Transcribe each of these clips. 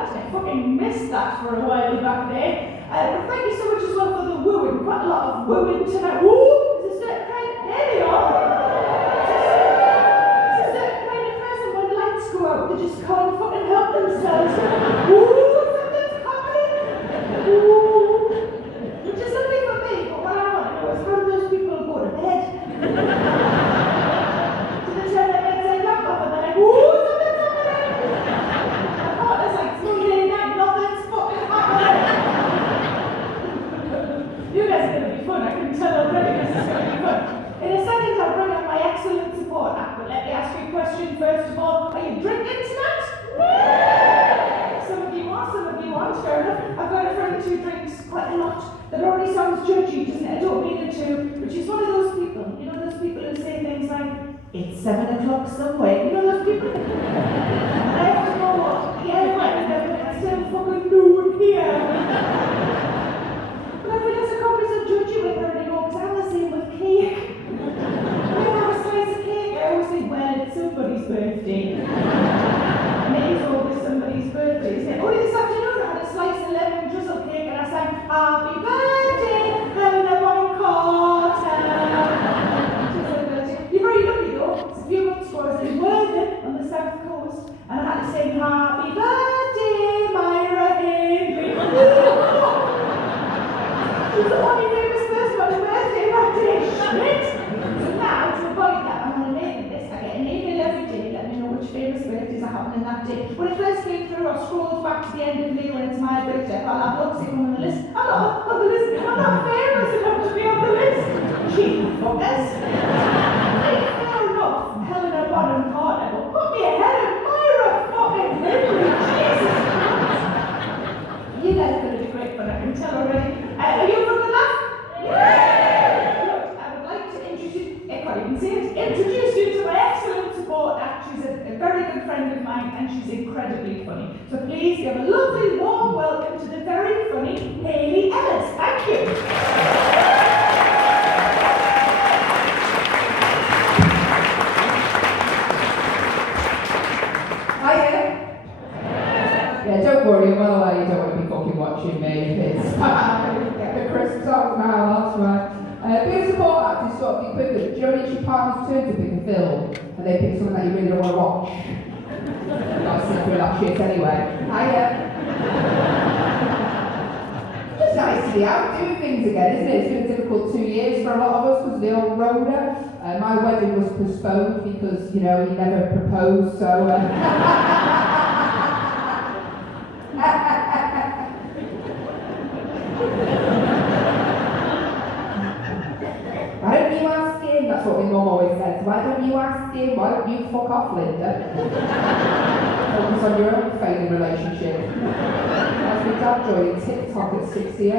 that. I fucking missed that for a while back there. But thank you so much as well for the wooing. Quite a lot of wooing tonight. Woo! Is this certain kind of... There they are! Is this certain kind of person when the lights go out, they just can't fucking help themselves. Woo! Something's happening! Woo! Which is something for me, but what I want to know is how those people go to bed. Do they turn their bedside lamp off and they're like, woo! Something's happening! My partner's like, 3 day night, nothing's fucking happening! You guys are going to be fun, I can tell already this is going to be fun. In a second, I'll bring up my excellent support app, but let me ask you a question first of all. Are you drinking tonight? Some of you are, some of you aren't, fair enough. I've got a friend who drinks quite a lot. That already sounds judgy, doesn't it? I don't mean it to, but she's one of those people. You know those people who say things like, it's 7 o'clock somewhere. You know those people? I have to go, yeah, right, but it's still fucking noon here. But I feel as a couple so judgy with her anymore, because I'm the same with cake. When I have a slice of cake, I always think, well, it's somebody's birthday. And it is always somebody's birthday, isn't it? Only this afternoon I had a slice of lemon drizzle cake and I sang, happy birthday, Helena Boncarter. You're very lucky though, it's a few months ago I was in Worthing on the south coast and I had to sing, happy birthday, Myra Hindley. She was the only famous person on her birthday that day, shit! So now, to avoid that, I'm going to make this. I get an email every day, let me know which famous birthdays are happening that day. When it first came through, I scrolled back to the end of May when it's my birthday. I'll have lots of them on the list. I'm not on the list. I'm not famous enough to be on the list. Cheap fuckers. Fair enough, Helena Bonham Carter, but put me ahead of Myra fucking Hindley. Jesus Christ. You guys are going to be great fun, I can tell already. Are you from the left? Yeah! Look, I would like to introduce you to my excellent support act. She's a very good friend of mine and she's incredibly funny. So please give a lovely warm welcome to the very funny Hayley Ellis. Thank you. Hiya. Yeah, don't worry, well away, you don't want to be fucking watching me. It's fine. Get the crisps off now, that's right. Being a support act is sort of the equivalent. Do you know when it's your partner's turn to pick a film and they pick something that you really don't want to watch? You've got to sit through that shit anyway. Hiya. It's nice to be out doing things again, isn't it? It's been a difficult 2 years for a lot of us because of the old Rona. My wedding was postponed because, you know, he never proposed, so... Why don't you ask him? That's what my mum always says. Why don't you ask him? Why don't you fuck off, Linda? Focus on your own failing relationship. As my dad joined TikTok at 68.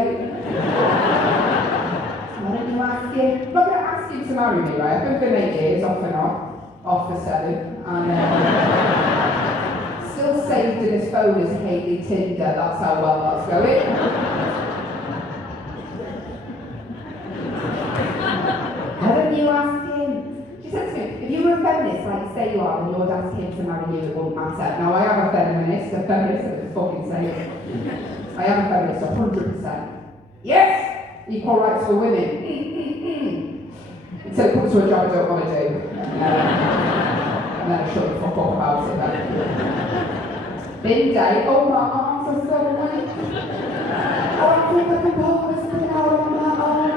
Why don't you ask him? I'm not going to ask him to marry me, right? I've been for 8 years, off and off for 7. And still saved in his phone as Hayley Tinder. That's how well that's going. Why don't you ask him? She said to me, if you were a feminist like you say you are, and you'd ask him to marry you, it wouldn't matter. Now, I am a feminist, I can fucking say it. I am a feminist, 100%. Yes! Equal rights for women. Until it comes to a job I don't want to do. And then I shut the fuck up about it then. Bin day, oh my arms are so weak. Oh, I think I can pull this thing out on my arm.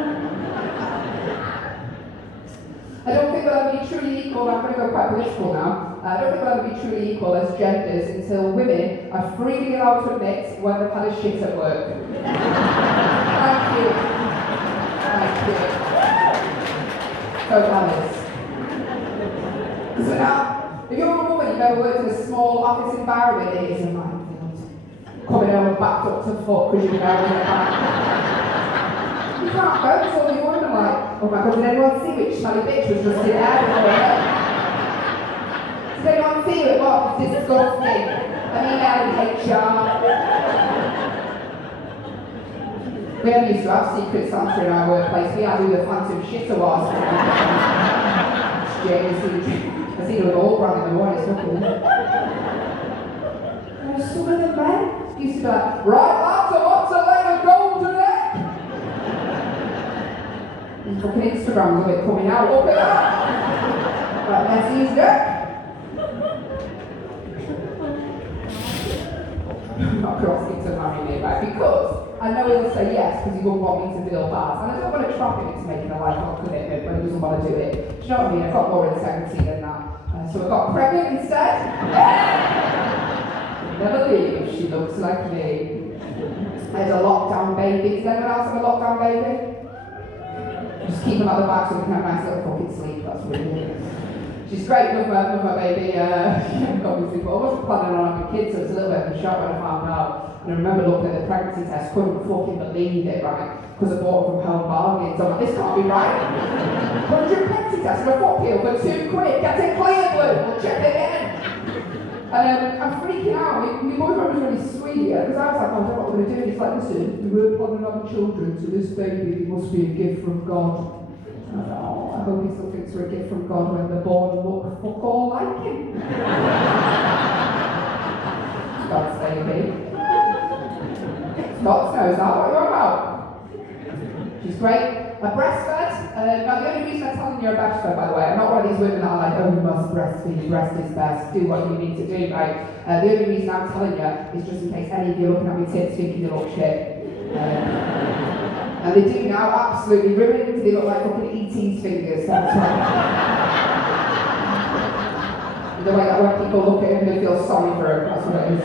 I don't think we'll ever be truly equal, I'm going to go quite political now. I don't think we'll ever be truly equal as genders until women are freely allowed to admit when they've had a shit at work. Thank you. Thank you. So Alice. So now, if you're a woman, you've ever worked in a small office environment, it is a minefield. Coming home backed up to fuck because you're now in the back. You can't go, it's all you wonder like, oh my god, did anyone see which smelly bitch was just in there before her? Did anyone see it? What? It's disgusting. An email HR. We never used to have Secret Santa in our workplace. We had to do the Phantom Shit Awards. I see the old brand in the morning, it's looking. There are some of the men used to be like, right lads, I'm on to lay a golden egg. And fucking Instagrams of it coming out, look at that. Right, Messi's neck. I'm not asking to marry me, right? Because I know he'll say yes because he won't want me to feel bad. And I don't want to trap him into making a lifelong commitment when he doesn't want to do it. Do you know what I mean? I've got more integrity than that. So I got pregnant instead. Never leave if she looks like me. I had a lockdown baby. Does anyone else have a lockdown baby? Just keep them at the back so we can have a nice little fucking sleep. That's really good. She's great with my baby, obviously, but I wasn't planning on having kids, so it was a little bit of a shock when I found out. And I remember looking at the pregnancy test, couldn't fucking believe it, right? Because I bought it from Home Bargains. I'm like, this can't be right. 100 pregnancy tests and a foot peel for £2. Get it clear, Blue. We'll check it again. And I'm freaking out. My boyfriend was really sweet, because I was like, oh, I don't know what we're going to do. And he's like, listen, we weren't planning on having children, so this baby must be a gift from God. I thought, oh, I hope he still thinks we're a gift from God when they're born and look fuck all like him. God's baby. God knows that, what you're about. She's great. I breastfed. Now the only reason I'm telling you I breastfed, by the way, I'm not one of these women that are like, oh, you must breastfeed, breast is best, do what you need to do, right? The only reason I'm telling you is just in case any of you are looking at me tits thinking they look shit. And they do now, absolutely ruined. They look like fucking E.T.'s fingers, that's right. The way that when people look at him, they feel sorry for him, that's what it is.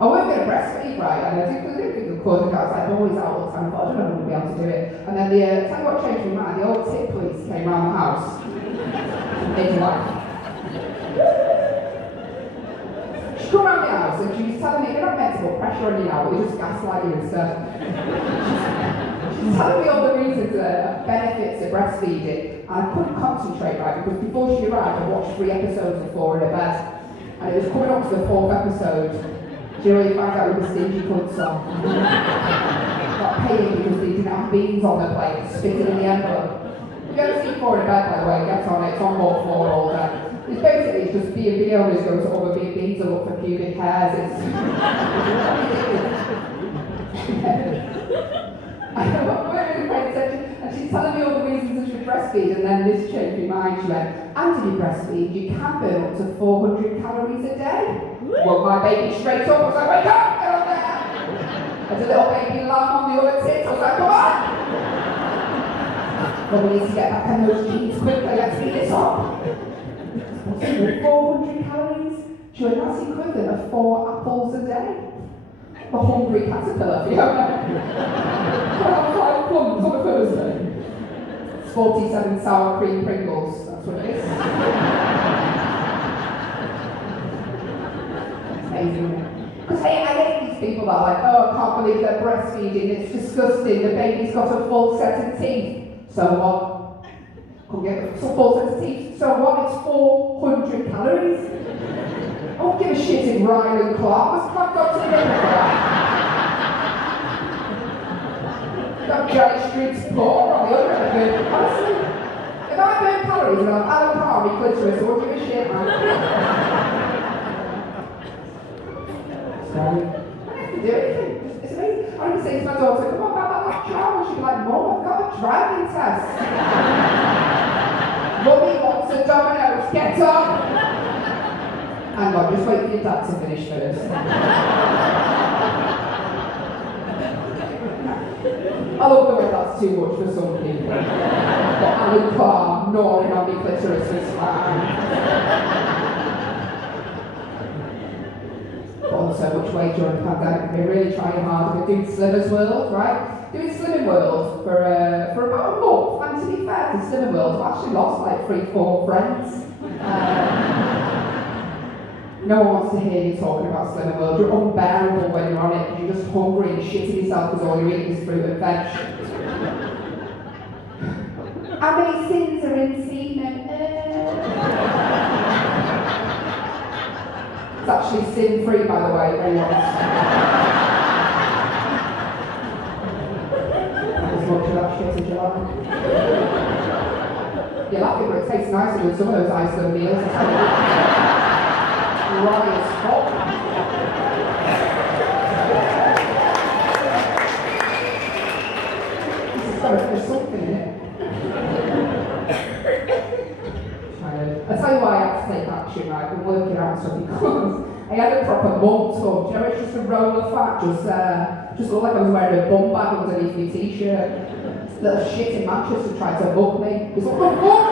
I weren't going to breastfeed, right? And I didn't think I could, and I was like, I'm always out all the time, but I don't know if I'm going to be able to do it. And then tell you what changed my mind, the old tip police came round the house. Made me laugh. She came round the house and she was telling me, you're not meant to put pressure on you now, but they just gaslight you instead. She's telling me all the reasons, benefits of breastfeeding, and I couldn't concentrate, right, because before she arrived, I watched 3 episodes of 4 in her bed, and it was coming up to the 4th episode. Do you know when you find out with the stingy cunts on? Got paying because they didn't have beans on their plate, spitting in the envelope. If you ever see 4 in a bed, by the way, get on it, it's on all 4 all day. It's basically just B&B owners go to other B&Bs to look for pubic hairs. It's I wasn't really paying attention, and she's telling me all the reasons that she breastfeed, and then this changed my mind. She went, and if you breastfeed, you can burn up to 400 calories a day. Well, my baby straight up, I was like, wake up, get on there! There's a little baby lamb on the other tits, I was like, come on! Well, we need to get back on those jeans quickly, let's speed this up. 400 calories? She went, that's equivalent of 4 apples a day. A hungry caterpillar, if you don't know. 5 plums on a Thursday. It's 47 sour cream Pringles, that's what it is. It's amazing. Because I hate these people that are like, oh, I can't believe they're breastfeeding, it's disgusting, the baby's got a full set of teeth. So what? Couldn't get a full set of teeth. So what? It's 400 calories. I don't give a shit if Ryan Clark was plugged up to the middle of that. Got Jerry Street's poor on the other end of it. Honestly, if I burn calories and I'm Alan Carr, clitoris, I won't give a shit, man. Sorry. I don't have to do anything. It's amazing. I would say to my daughter, come on, Mum, I've got travel. She'd be like, Mum, I've got a driving test. Mummy wants a Domino's, get up! Hang on, just wait for your dad to finish first. I love the way that's too much for some people. But Alan Carr gnawing on my clitoris is fine. Put on so much weight during the pandemic, I've been really trying hard. I've been doing Slimmers World, right? Doing Slimming World for about a month. And to be fair to Slimming World, I've actually lost like 3-4 friends. No one wants to hear you talking about Slimming World. You're unbearable when you're on it because you're just hungry and shitting yourself because all you're eating is fruit and veg. How many sins are in semen? It's actually sin-free, by the way, if anyone's... As much of that shit as you like. You're laughing, but it tastes nicer than some of those Iceland meals. Dry as fuck. he had a proper mum tub. Do you know, it's just a roll of fat, just looked like I was wearing a bum bag underneath my t-shirt. Little shit in Manchester tried to mug me. He's like, what the fuck?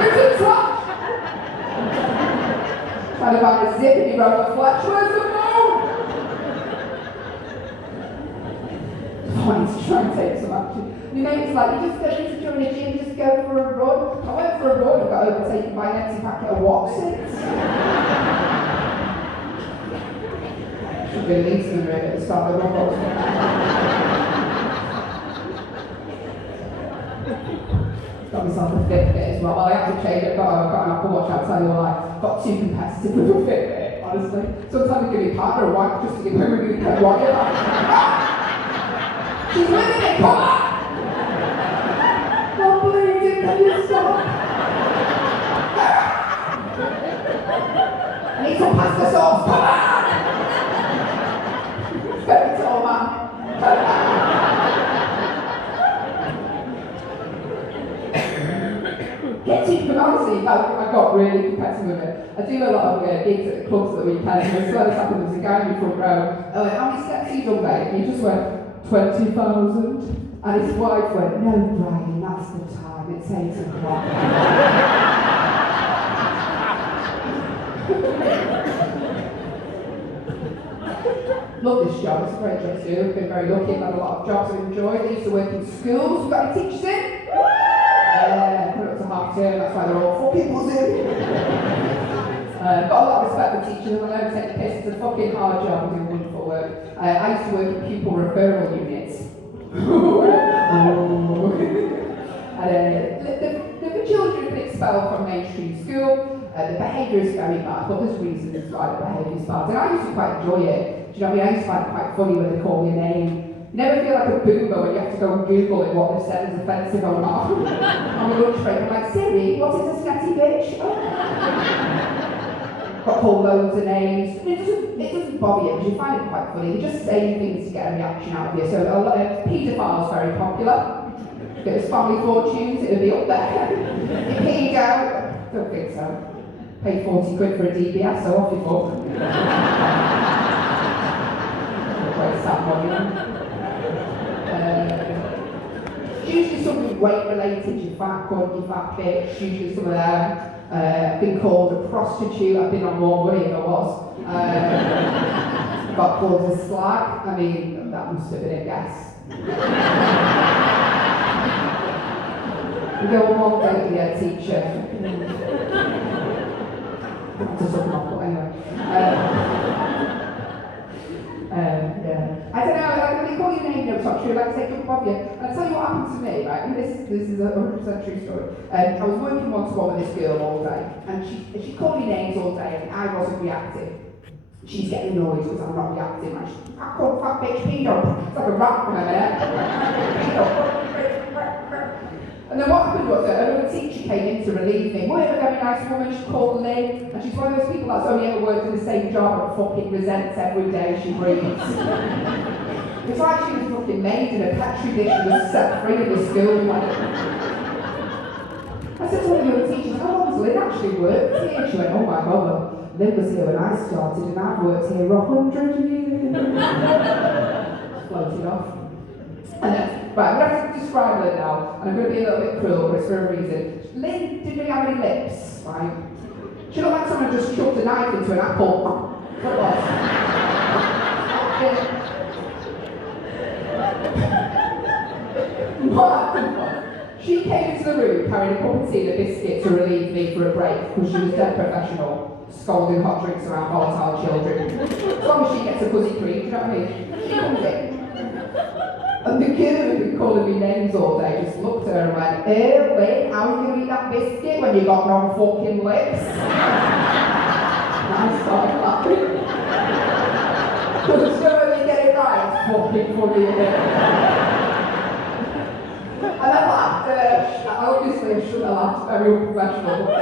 Who's in touch? Trying to find a zip in your roll of flesh. Where's the phone? I need to try and take some action. You know, it's like, you just go into during the gym, just go for a run. I went for a run and got overtaken by an empty packet of Watsons. Should be a leadsman really at the start of the run. Got myself a Fitbit as well. Well, I had to change it, but I've got an Apple Watch, I'll tell you why. Got too competitive with a Fitbit, honestly. Sometimes I give me partner a wipe just to give him a really good one. She's winning it, come on! Don't believe it, can you stop? I need some pasta sauce, come on! It's very tall, man. Honestly, I got really competitive with it. I do a lot of gigs at the clubs at the weekend, and I swear this happened, there was a guy in the front row. I went, how many steps have you done, mate? And he just went, 20,000. And his wife went, no, Brian, that's the time, it's 8 o'clock. Love this job, it's a great job to do. I've been very lucky, I've had a lot of jobs I've enjoyed. I used to work in schools. We've got any teachers in? Yeah, put it up to half term, that's why they're all fucking buzzing. Got a lot of respect for teachers, and I know take the piss, it's a fucking hard job and doing wonderful work. I used to work in pupil referral units. And the children have been expelled from mainstream school. The behaviour is very bad, but there's reasons why the behaviour is bad. And I used to quite enjoy it. Do you know what I mean? I used to find it quite funny when they call your name. You never feel like a boomer when you have to go and Google it, what they've said is offensive or not. On the lunch break, I'm like, Siri, what is a snatty bitch? Got called loads of names. And it doesn't bother you because you find it quite funny. They're just saying things to get a reaction out of you. So paedophiles very popular. If it was Family Fortunes, it would be up there. You peed out? Don't think so. Pay 40 quid for a DBS, so off you go. Quite sad one, you know. Usually something weight related, you fat cunt, you fat bitch, usually some of them. I've been called a prostitute, I've been on more money than I was. Got called a slag, I mean, that must have been a guess. We go on one date with a teacher. To something awful, anyway. Yeah. I don't know, when they call your name, no, it's not true, like I say, don't bother you. And I'll tell you what happened to me, right, and this is a 100% true story. I was working one-to-one with this girl all day, and she called me names all day, and I wasn't reacting. She's getting annoyed because I'm not reacting, like, I called fat bitch pedo. It's like a rap from her, And then what happened was that another teacher came in to relieve me. What a very nice woman, she called Lynn, and she's one of those people that's only ever worked in the same job and fucking resents every day she breathes. It's like she was fucking made in a petri dish and was set free in the school. I said to one of the other teachers, how long has Lynn actually worked here? She went, oh my god, well, Lynn was here when I started and I've worked here 100 years. Floated off. And then, right, I'm going to have to describe Lynn now, and I'm going to be a little bit cruel, but it's for a reason. Lynn didn't really have any lips, right? She looked like someone just shoved a knife into an apple. What was? What happened was, she came into the room carrying a cup of tea and a biscuit to relieve me for a break, because she was dead professional, scolding hot drinks around volatile children. As long as she gets a fuzzy cream, do you know what I mean? She comes in. And the kid who had been calling me names all day just looked at her and went, wait, how are you going to eat that biscuit when you got no fucking lips? And I started laughing. Because when they get it right, it's fucking funny, isn't it? And I laughed, obviously I shouldn't have laughed, very unprofessional, but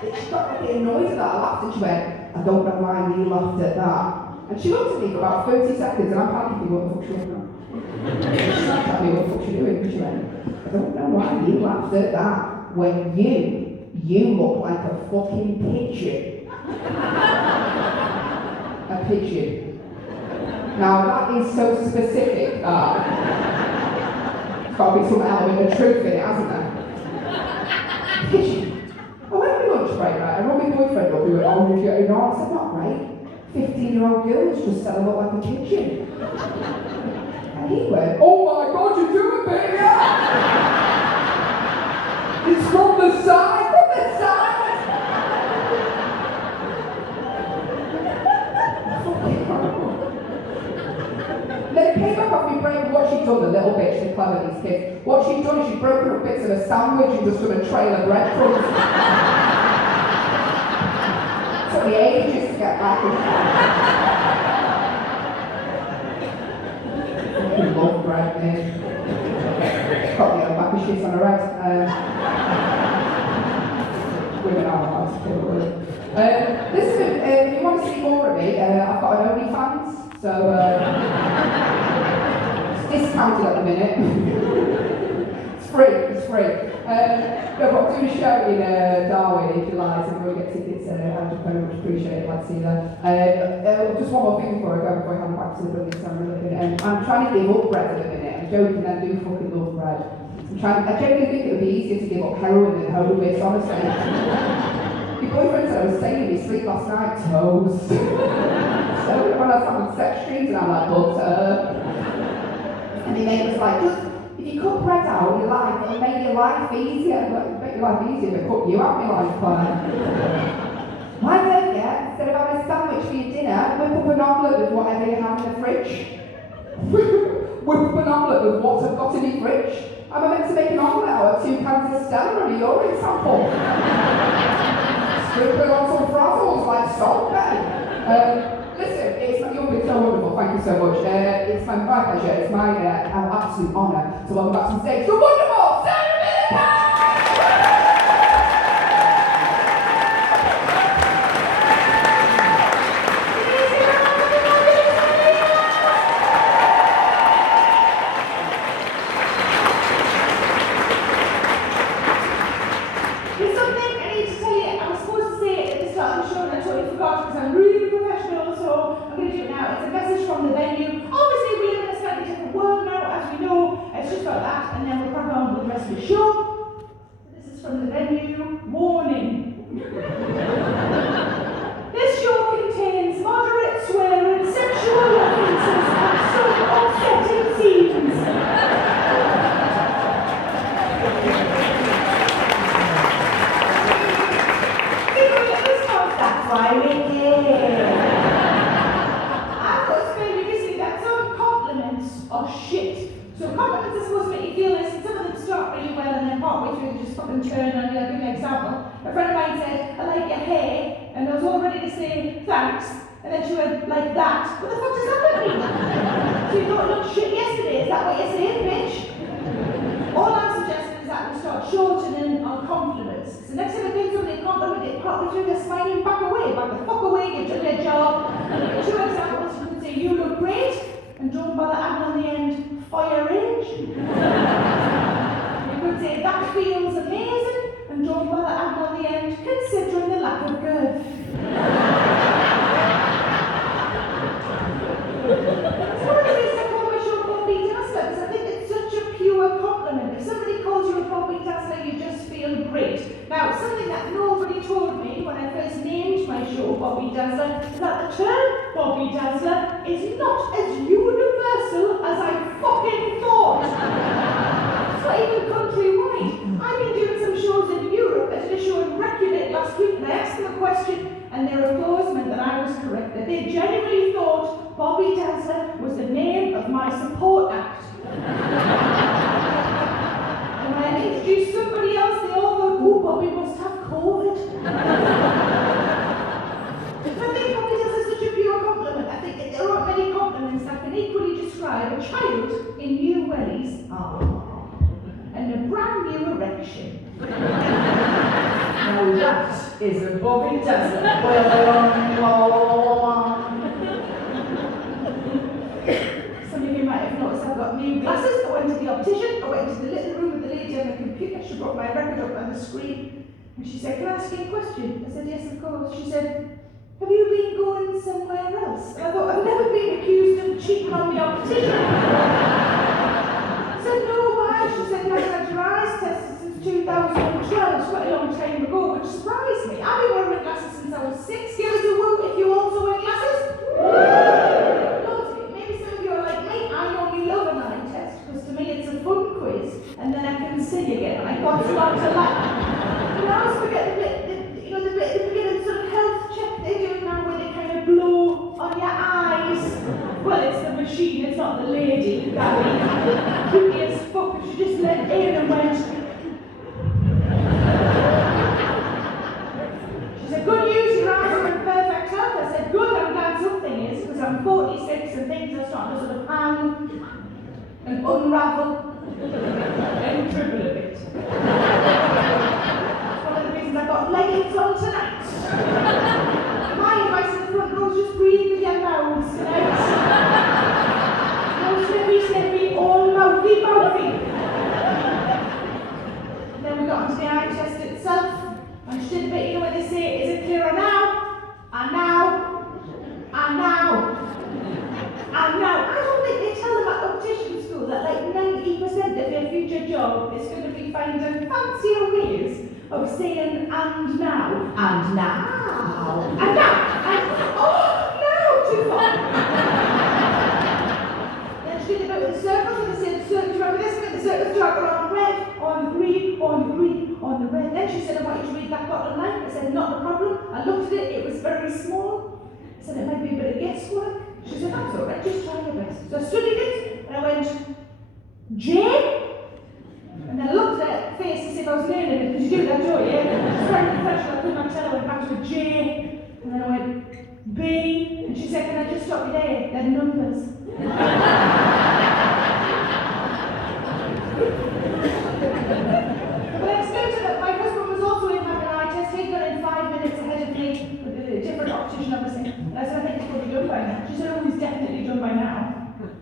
then she got really annoyed at that. I laughed and she went, I don't know why you laughed at that. And she looked at me for about 30 seconds and I'm panicking, what the fuck she was. She looked at me, what the fuck she doing? And she went, I don't know why you laughed at that when you look like a fucking pigeon. pigeon. Now that is so specific that there's got to be some element of truth in it, hasn't there? Pigeon. I went on my lunch break, right, and all my boyfriend up, he went, oh, did you know? I said, not great. 15-year-old girls just said I look like a pigeon. And he went, oh my God, you do it, baby! It's from the side, from the side! Fucking horrible. Then it came back off my brain what she'd done, the little bitch, the clever these kids. What she'd done is she'd broken up bits of a sandwich and just done a trail of breadcrumbs. Took me ages to get back. I love bread, mate. Got me on back of shit on her head. Women are hard to deal with. Listen, if you want to see more of me, I've got an OnlyFans, so it's discounted at the minute. It's free. No, but I'm doing a show in Darwin in July, so if you want to get tickets, I'd very much appreciate it. I'd see you there. Just one more thing before I go, before I hand back to the building. I'm trying to give up bread at the minute. I'm joking, I do fucking love bread. I genuinely think it would be easier to give up heroin than home based, honestly. My boyfriend said I was staying in his sleep last night, toast. So when I was having sex dreams, and I'm like, butter. And my mate was like, just, if you cut bread out of your life, it'll make your life easier. But make your life easier, but cut you out of your life plan. Why don't you, instead of having a sandwich for your dinner, whip up an omelette with whatever you have in the fridge? Whip up an omelette with what I've got in the fridge? Am I meant to make an omelette out of 2 cans of Stella and a urine sample? Sprinkle it on some frazzles like salt, babe. Listen, you've been so wonderful, thank you so much. It's my pleasure, it's my absolute honour to welcome back to the stage the wonderful Sarah. And she said, can I ask you a question? I said, yes, of course. She said, have you been going going somewhere else. And I thought, I've never been accused of cheating on the optician. I said, no, why? She said, no, I've had your eyes tested since 2012. It's quite a long time ago, which surprised me. I've been wearing glasses since I was 6. Give us a woo if you also wear glasses. Loads of you. Maybe some of you are like me. I normally love an eye test, because to me it's a fun quiz, and then I can see again. And I got to like. You know, I always forget the bit, the beginning sort of health check they do now, where they kind of blow on your eyes. Well, it's the machine, it's not the lady. Gabby, creepy as fuck, she just let in and went. She said, good news, your eyes are in perfect health. I said, good, I'm glad something is, because I'm 46 and things are starting to sort of hang and unravel and dribble a bit. I've got leggings on tonight. My advice in the front row is just breathe with your mouths tonight. No snippy, all mouthy. Then we got onto the eye test itself, and she did a bit, you know what they say, is it clearer now? And now. I don't think they tell them at optician school that like 90% of your future job is going to be finding fancier ways of saying and now, too far. Then she did a bit with the circles, and they said, do you remember this bit? The circles dark on red, on green, on the red. Then she said, I want you to read that bottom line. I said, not a problem. I looked at it, it was very small. I said, it might be a bit of guesswork. She said, that's all right, just try your best. So I studied it, and I went, J? And then I looked at her face to see if I was learning it, because you do that, don't you? It's very professional, I couldn't tell, I went back to a J, and then I went B, and she said, can I just stop you there? They're numbers. But I explained to her that my husband was also in having an eye test. He'd gone in 5 minutes ahead of me, with a different optician, obviously. And I said, I think it's probably done by now. She said, oh, he's definitely done by now.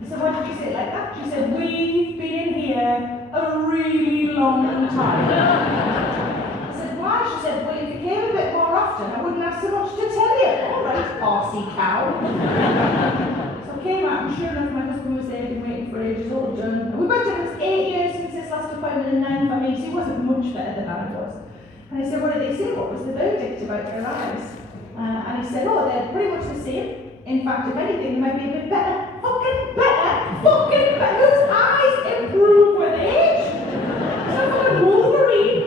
I said, why did you say it like that? She said, we've been in here a really long time. I said, why? She said, well, if you came a bit more often, I wouldn't have so much to tell you. All right, horsey cow. So I came out, and sure enough, my husband was there, been waiting for ages, all done. And we worked together, it was 8 years since his last appointment, and 9 for me, so he wasn't much better than I was. And I said, what did they say? What was the verdict about your eyes? And he said, oh, they're pretty much the same. In fact, if anything, they might be a bit better. Fucking better! Whose eyes improve with age? It's not like a Wolverine.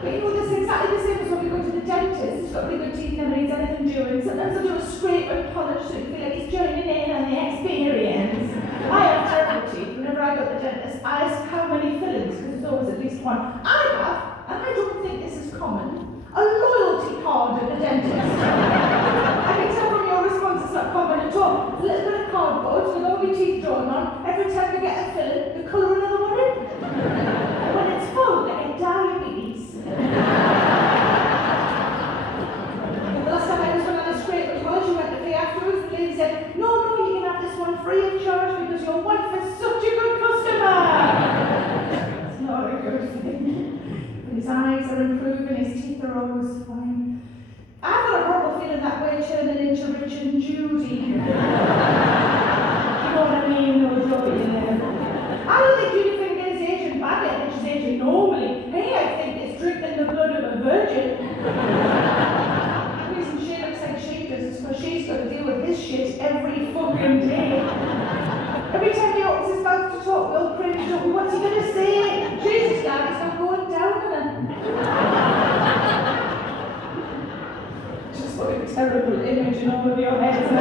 But you know, this is exactly the same as when we go to the dentist. He's got really good teeth, never needs anything doing. Sometimes I'll do a scrape and polish so you feel like he's joining in on the experience. I have terrible teeth. Whenever I go to the dentist, I ask how many fillings, because there's always at least one. I have, and I don't think this is common, a loyalty card at the dentist. I can tell from your response it's not common at all. A little bit of cardboard with all your teeth drawn on. Every time you get a filling, you colour another one in. And when it's full, they get diabetes. The last time I was on a scrape as well, she went to pay afterwards. The lady said, no, you can have this one free of charge because your wife is such a good customer. It's not a good thing. His eyes are improving, his teeth are always fine. I've got a horrible feeling that we're turning into Rich and Judy. You know what I mean? No joy in there. I don't think Judy Finger is aging badly, I think she's aging normally. Hey, I think it's drinking the blood of a virgin. The reason she looks like she does is because she's got to deal with his shit every fucking day. Every time he opens his mouth to talk, we'll cringe up. What's he going to say? Jesus, Dad, he's not going down on him. Just what a terrible image in all of your heads. I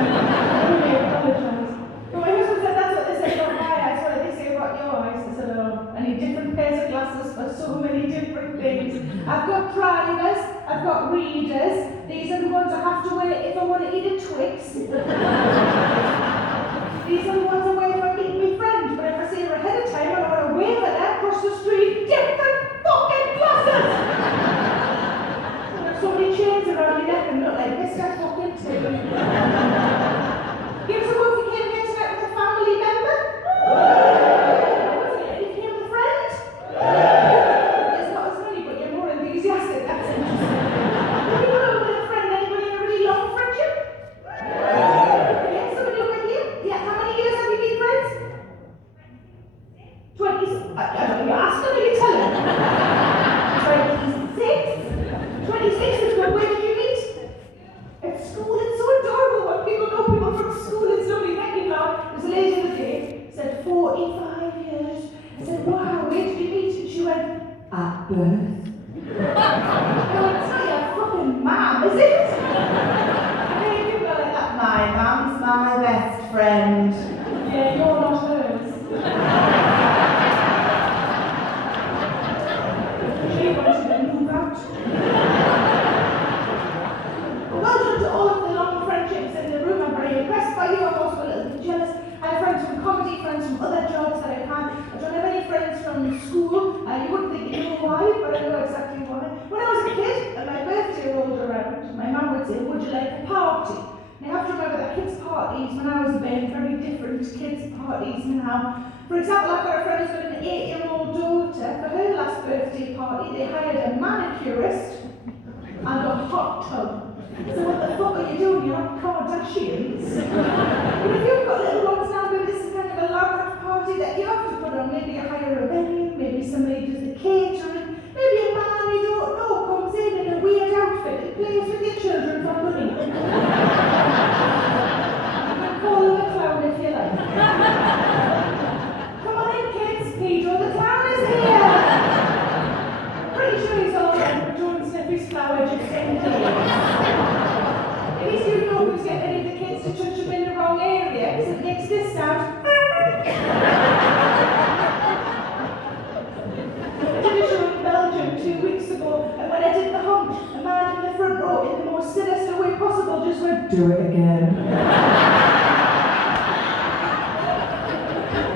really apologise. But my husband said that's what they say about my eyes. What do they say about your eyes? I said, oh, I need different pairs of glasses for so many different things. I've got drivers, I've got readers. These are the ones I have to wear if I want to eat a Twix. These are the ones I wear if I'm meeting my friend. But if I see her ahead of time and I want to wave at her across the street, different fucking glasses! So many chains around your neck and look like Mr. Fucking Tim. Give us a word if you came here tonight with a family member? If you came with a friend? There's not as many, but you're more enthusiastic, that's interesting. If you were with a friend, anybody in a really long school. It's so adorable when people know people from school. It's lovely. Thank you, Mum. There's a lady in the gate, said 45 years. I said, wow, where did you meet? And she went, at birth. I went, it's not your fucking mum, is it? People are like that. My mum's my best friend. Yeah, you're not hers. She wanted to move out. Well done to all of the long friendships in the room. I'm very impressed by you. I'm also a little bit jealous. I have friends from comedy, friends from other jobs that I've had. I don't have any friends from school. You wouldn't think you know why, but I know exactly why. When I was a kid and my birthday rolled around, my mum would say, would you like a party? And you have to remember that kids' parties, when I was a babe, very different to kids' parties now. For example, I've got a friend who's got an 8-year-old daughter. For her last birthday party, they hired a manicurist and a hot tub. So what the fuck are you doing? You're not Kardashians. But if you've got little ones now, maybe this is kind of a elaborate party that you have to put on. Maybe you hire a venue, maybe somebody does the catering, maybe a man you don't know comes in a weird outfit and plays with your children for money. You can call him a clown if you like. Come on in, kids. Pedro the clown is here. Pretty sure he's all right, but don't sniff his flower just in case. At least you know who's getting any of the kids to touch him in the wrong area, because it makes this sound. I did a show in Belgium 2 weeks ago, and when I did the hump, a man in the front row, in the most sinister way possible, just went, do it again.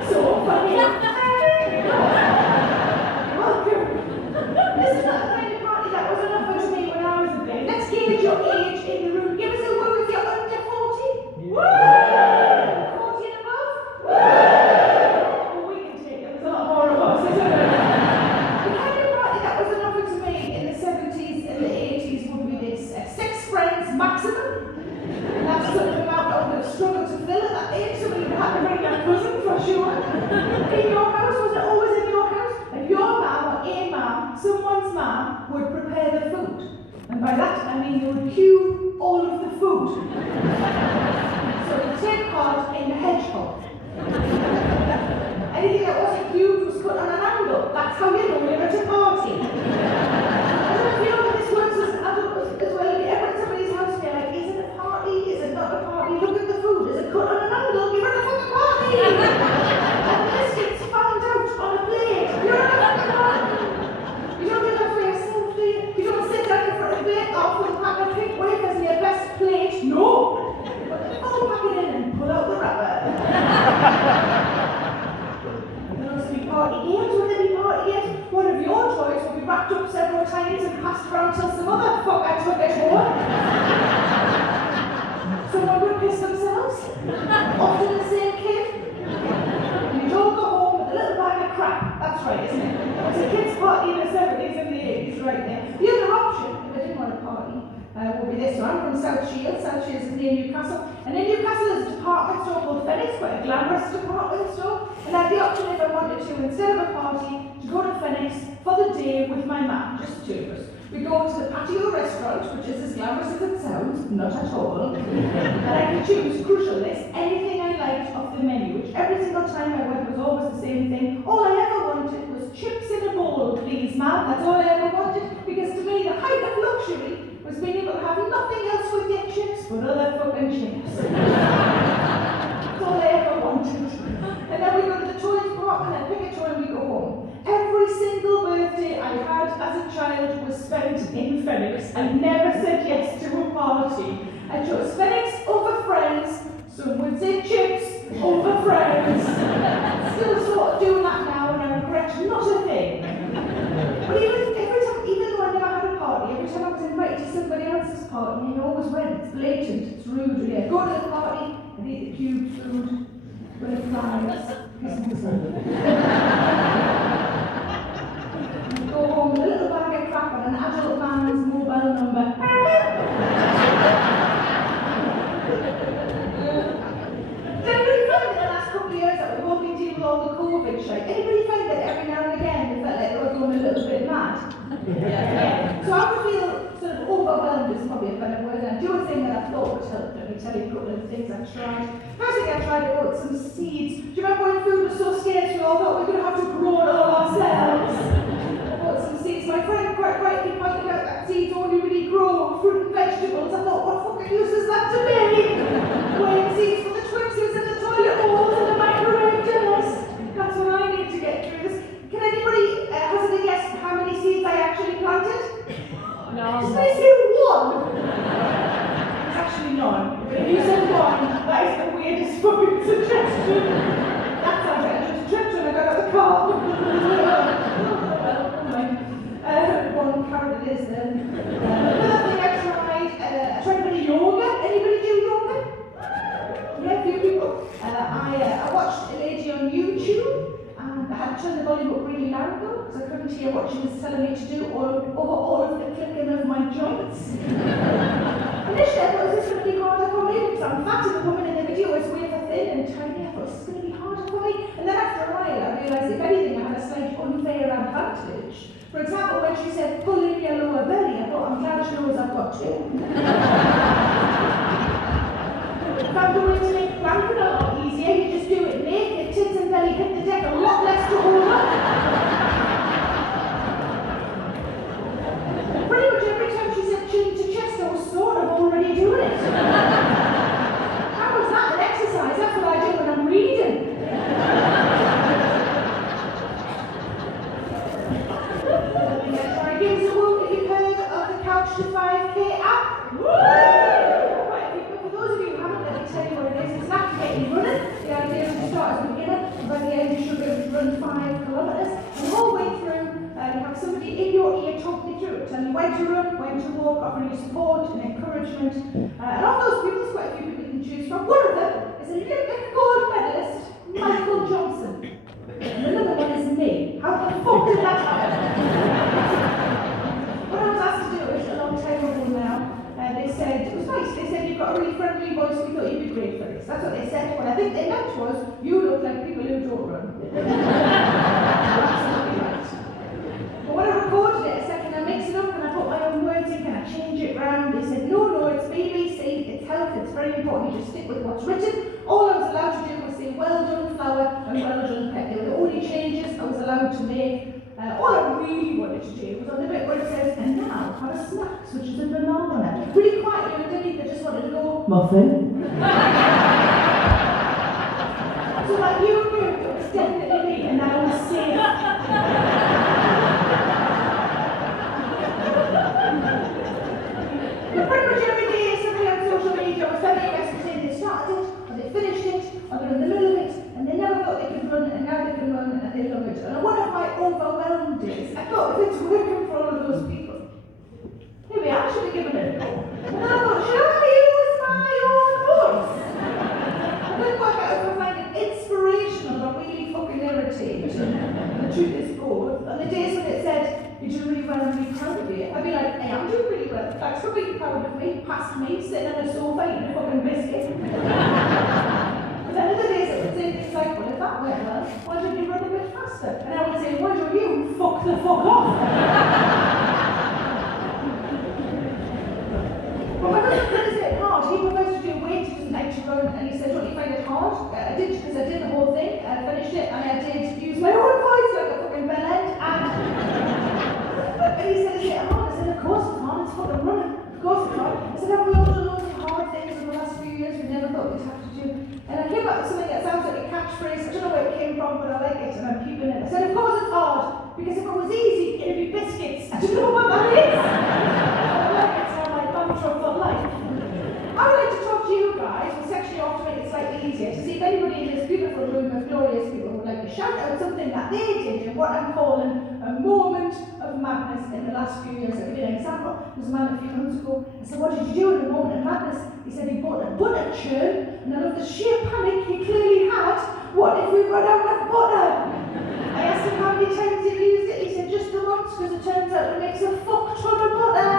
So funny. Welcome. This is not the kind of party that was enough for me when I was a babe. Let's gauge your age in the room. Give us a woo if you're under 40. Woo! 40 and above? Woo! Well, we can take it. There's a lot more of us, isn't there? The kind of party that was enough for me in the 70s and the 80s would be this 6 friends maximum. That's sort of the amount I would have struggled to fill at that age, so we had to bring their cousin for sure. In your house, was it always in your house? If your mum or a mum, someone's mum, would prepare the food. And by that I mean you would cube all of the food. So you take part in the hedgehog. Anything that wasn't cubed was cut on an angle. That's how you know you're at a party. I don't feel that this works as an adult as well. If you're ever at somebody's house and you're like, is it a party? Is it not a party? Look at the food. Is it cut on an angle? You're at a fucking party! And this gets found out on a plate. You're at a fucking party! You don't do that for yourself, do you? You don't sit down in front of a plate or full pack of pink wafers in your best plate. No! But full pack it in and pull out the rubber. There must be party games. Would there be party games? One of your toys will be wrapped up several times and passed around till some other fucker took it home. Someone would piss themselves. Often the same kid. And you'd all go home with a little bag of crap. That's right, isn't it? It was a kids' party in the 70s and the 80s, right there. The other option, if I didn't want a party, will be this one from South Shields. South Shields is near Newcastle. And in Newcastle there's a department store called Phoenix, quite a glamorous department store. And I had the option, if I wanted to, instead of a party, to go to Phoenix for the day with my mum, just the two of us. We go to the patio restaurant, which is as glamorous as it sounds, not at all. And I could choose, crucial list, anything I liked off the menu, which every single time I went was always the same thing. All I ever wanted was chips in a bowl, please, ma'am. That's all I ever wanted, because to me the height of luxury was being able to have nothing else with your chips but other fucking chips. That's all I ever wanted. And then we go to the toy department and pick a toy and we go home. Every single birthday I had as a child was spent in Phoenix. I never said yes to a party. I chose Phoenix over friends. Some would say chips over friends. Still sort of doing that now and I regret not a thing. But even though I never had a party, every time I was invited to somebody else's party, you always went. It's blatant, it's rude. Yeah, go to the party and eat the cubed food with a fries. Go home with a little bag of crap and an adult man's mobile number. Did anybody find in the last couple of years that we've all been dealing with all the COVID shit? Anybody find that every now and again they felt like they were going a little bit mad? Yeah. So I would feel sort of overwhelmed is probably a better word, and I do a thing that I've thought would help. Let me tell you a couple of the things I've tried. First thing I tried, I bought some seeds. Do you remember when food was so scarce we all thought we were going to have to grow it all ourselves? I bought some seeds. My friend quite rightly pointed out that seeds only really grow fruit and vegetables. I thought, what fucking use is that to me? Growing seeds for the Twixes and the toilet bowls and the microwave dinners. That's what I need to get through this. Can anybody hazard a guess how many seeds I actually planted? No. Did I say one? It's actually none. But if you said one, that is the weirdest fucking suggestion. That sounds like I just tripped when I got out of the car. One carrot it is then. Another thing I tried a bit of yoga. Anybody do yoga? Yeah, a few people. I watched a lady on YouTube. And I had to turn the volume up really loud though, because I couldn't hear what she was telling me to do over all of the clicking of my joints. Initially I thought, is this going to be harder for me? Because I'm fat and the woman in the video is wafer thin and tiny. I thought, is this going to be harder for me? And then after a while I realised, if anything, I had a slight unfair advantage. For example, when she said, pull in your lower belly, I thought, I'm glad she knows I've got two. If I'm going to make planking a lot easier, you just do it naked, tits and belly hit the deck, a lot less to hold up. Pretty much every time she said chin to chest, I was sort of already doing it. How was that an exercise? That's what I do when I'm reading. Give us a walk if you've heard of the Couch to 5K app. Right, for those of you who haven't, let me tell you what it is. It's an app to get you running. The idea is to start as a beginner, and by the end you should be able to run 5 kilometres. And the whole way through, you have somebody in your ear talking you through it, telling you when to run, when to walk, offering you support and encouragement. And of those people, there's quite a few people you can choose from. One of them is a Olympic gold medalist, Michael Johnson. And another one is me. How the fuck did that happen? When I was asked to do it a long time ago now, they said, it was nice, they said, you've got a really friendly voice, we thought you'd be great for this. That's what they said. What I think they meant was, you look like people who don't run. Absolutely right. But when I recorded it a second, I mixed it up and I put my own words in, can I change it round? They said, no, it's BBC, it's health, it's very important, you just stick with what's written. All I was allowed to do was say, well done flower and well done pet. They were the only changes I was allowed to make. All I really wanted to do was on the bit where it says, and now have a snacks, which is a banana. Really quietly underneath, I just wanted to go, muffin. So like you knew it was definitely me, and I was safe. But pretty much every day, somebody on social media was telling us to say they started it, or they finished it, or they're in the middle of it, and they never thought they could run, and now they can run, and they love it. And one of my overwhelmed days, I thought, if it's working for all of those people, maybe I should be given it a go. And I thought, should I use my own voice? I couldn't work out if I find it inspirational or really fucking irritating. The truth is both. On the days when it said, you're doing really well, I'm really proud of you, I'd be like, hey, I'm doing really well. Thanks for being proud of me, past me, sitting on a sofa eating a fucking biscuit. But then other days it would say things like, well, if that went well, why don't you run a bit faster? And I would say, why don't you fuck the fuck off? But my husband finds it hard. He prefers to do weights, he doesn't like to run, and he said, don't you find it hard? I did, because I did the whole thing, I finished it, and I did use my own voice like a fucking bell end, and he said, is it hard? I said, of course it's hard, it's fucking running. Of course it's hard. I said, have we all done loads of hard things in the last few years we never thought we'd have to do? And I came up with something that sounds like a catchphrase. I don't know where it came from, but I like it and I'm keeping it. I said, of course it's hard, because if it was easy, it'd be biscuits. I don't know what that is. I like it, so I'm like, mantra for life. I would like to talk to you guys, we'll section you off to make it slightly easier, to see if anybody in this beautiful room of glorious people would like to shout out something that they did in what I'm calling a moment of madness in the last few years. I'll give you an example. There was a man a few months ago. I said, what did you do in a moment of madness? He said he bought a butter churn, and out of the sheer panic he clearly had, what if we run out of butter? I asked him how many times he used it. He said just the once, because it turns out it makes a fuck ton of butter.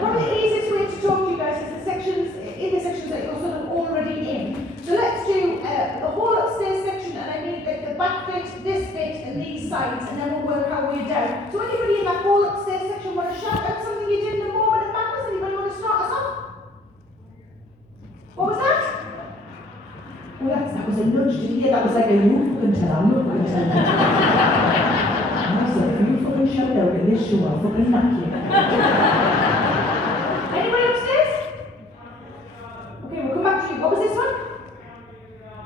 Probably the easiest way to talk to you guys is the sections that you're sort of already in. So let's do the whole upstairs section, and I need like the back bit, this bit, and these sides, and then we'll work our way down. So anybody in that whole upstairs section want to shout out something you did in the moment of madness? Anybody want to start us off? that was a nudge, did you hear? That was like a you fucking tell, I'm not going to tell you. I said, if you fucking shout out in this show, I'll fucking knock you. Anybody upstairs? Okay, we'll come back to you. What was this one?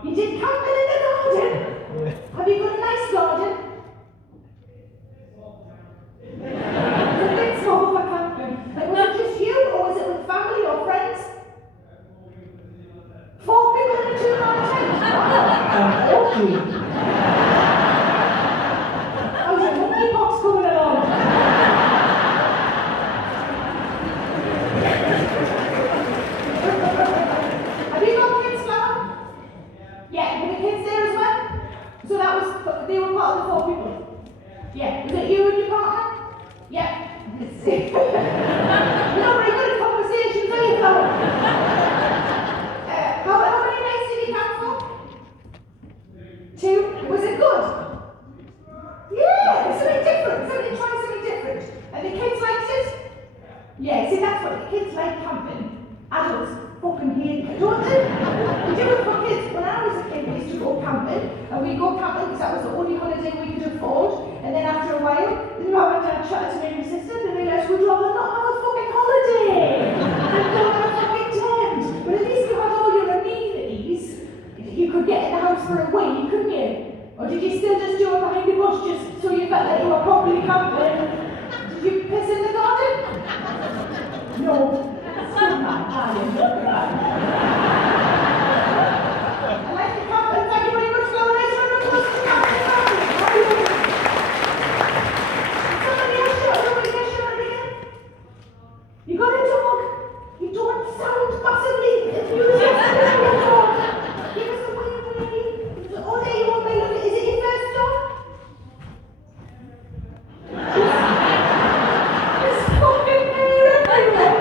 You did camping in the garden? Have you got a nice garden? It's a bit small for camping. Like, was it just you, or was it with family or friends? 4 people in a 2-man tent? Wow, orgy. How's your monkeypox coming along? Have you got kids, Flower? Yeah, were the kids there as well? So that was, they were part of the 4 people? Yeah, was it you and your partner? Yeah. You're not very good at conversations, are you, Flower? How many nights did you camp for? 2? Was it good? Yeah, something different. Try something different. And the kids liked it? Yeah, see, that's what the kids like camping. Adults fucking hate it, don't they? We do it for kids. When I was a kid, we used to go camping, and we'd go camping because that was the only holiday we could afford. And then after a while, mum and dad chatted to me and my sister, and they realised we'd rather not have a fucking holiday and go on a fucking tent. But at least you had all your amenities. You could get in the house for a week, couldn't you? Or did you still just do it behind the bush just so you felt like you were properly camping? Did you piss in the garden? No. Good man, darling. Good man. I like the camping. Thank you very much, Laura. Let's run across the camping garden. Somebody else shot it again. You got a dog? You don't sound massively enthusiastic about your dog. Give us a wee. Oh, there you are, my love. Is it your first dog? There's fucking hair everywhere.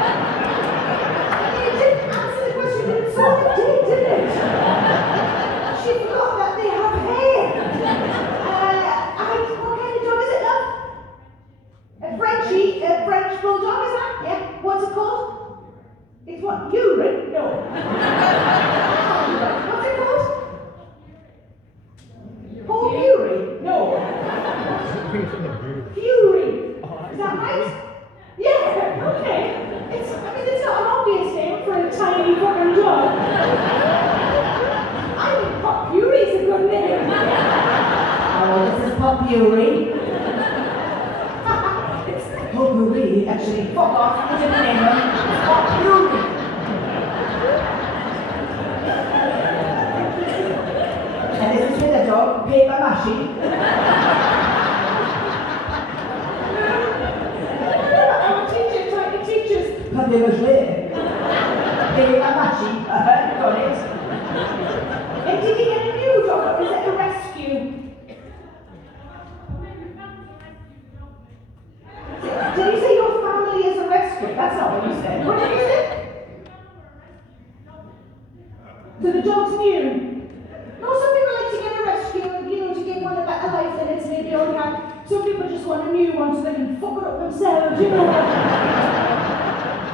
You didn't answer the question. It's so deep, didn't it? She forgot that they have hair. What kind of dog is it, love? A French bulldog, is that? Yeah. What's it called? It's what? Urine? No. What's it called? Paul Fury? No. Fury. Is that right? Yeah, okay. It's not an obvious name for a tiny fucking dog. I think Pop Fury's a good name. Oh, this is Pop Fury. It's Pop Fury, actually. Fuck off, it's a name. It's Pop Fury. And this is with a dog, paper mache. Our teacher tried to teach us paper mache. Paper mache. Got it. And did you get a new dog or is it a rescue? Did you say your family is a rescue? That's not what you said. What did you say? So the dog's new. No, some people like to get a rescue and, to give one a better life than it's maybe already had. Some people just want a new one so they can fuck it up themselves,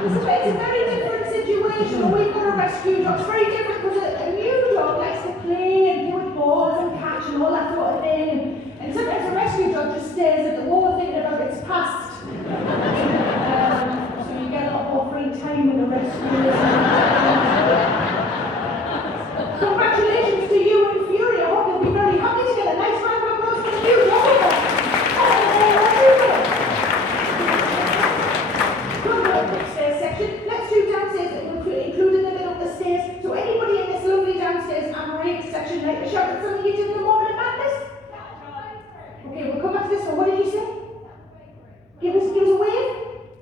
It's a very different situation when we've got a rescue dog. It's very different because a new dog likes to play and play with balls and catch and all that sort of thing. And sometimes a rescue dog just stares at the wall thinking about its past. So you get a lot more free time with the rescuers. Congratulations to you and Fury. I hope you'll be very happy to get a nice round of applause from you. Good work, upstairs section. Let's do downstairs. Include in the middle of the stairs. So anybody in this lovely downstairs Amarie section like to shout at something you did in the morning of madness? Okay, we'll come back to this one. What did you say? Give us a wave.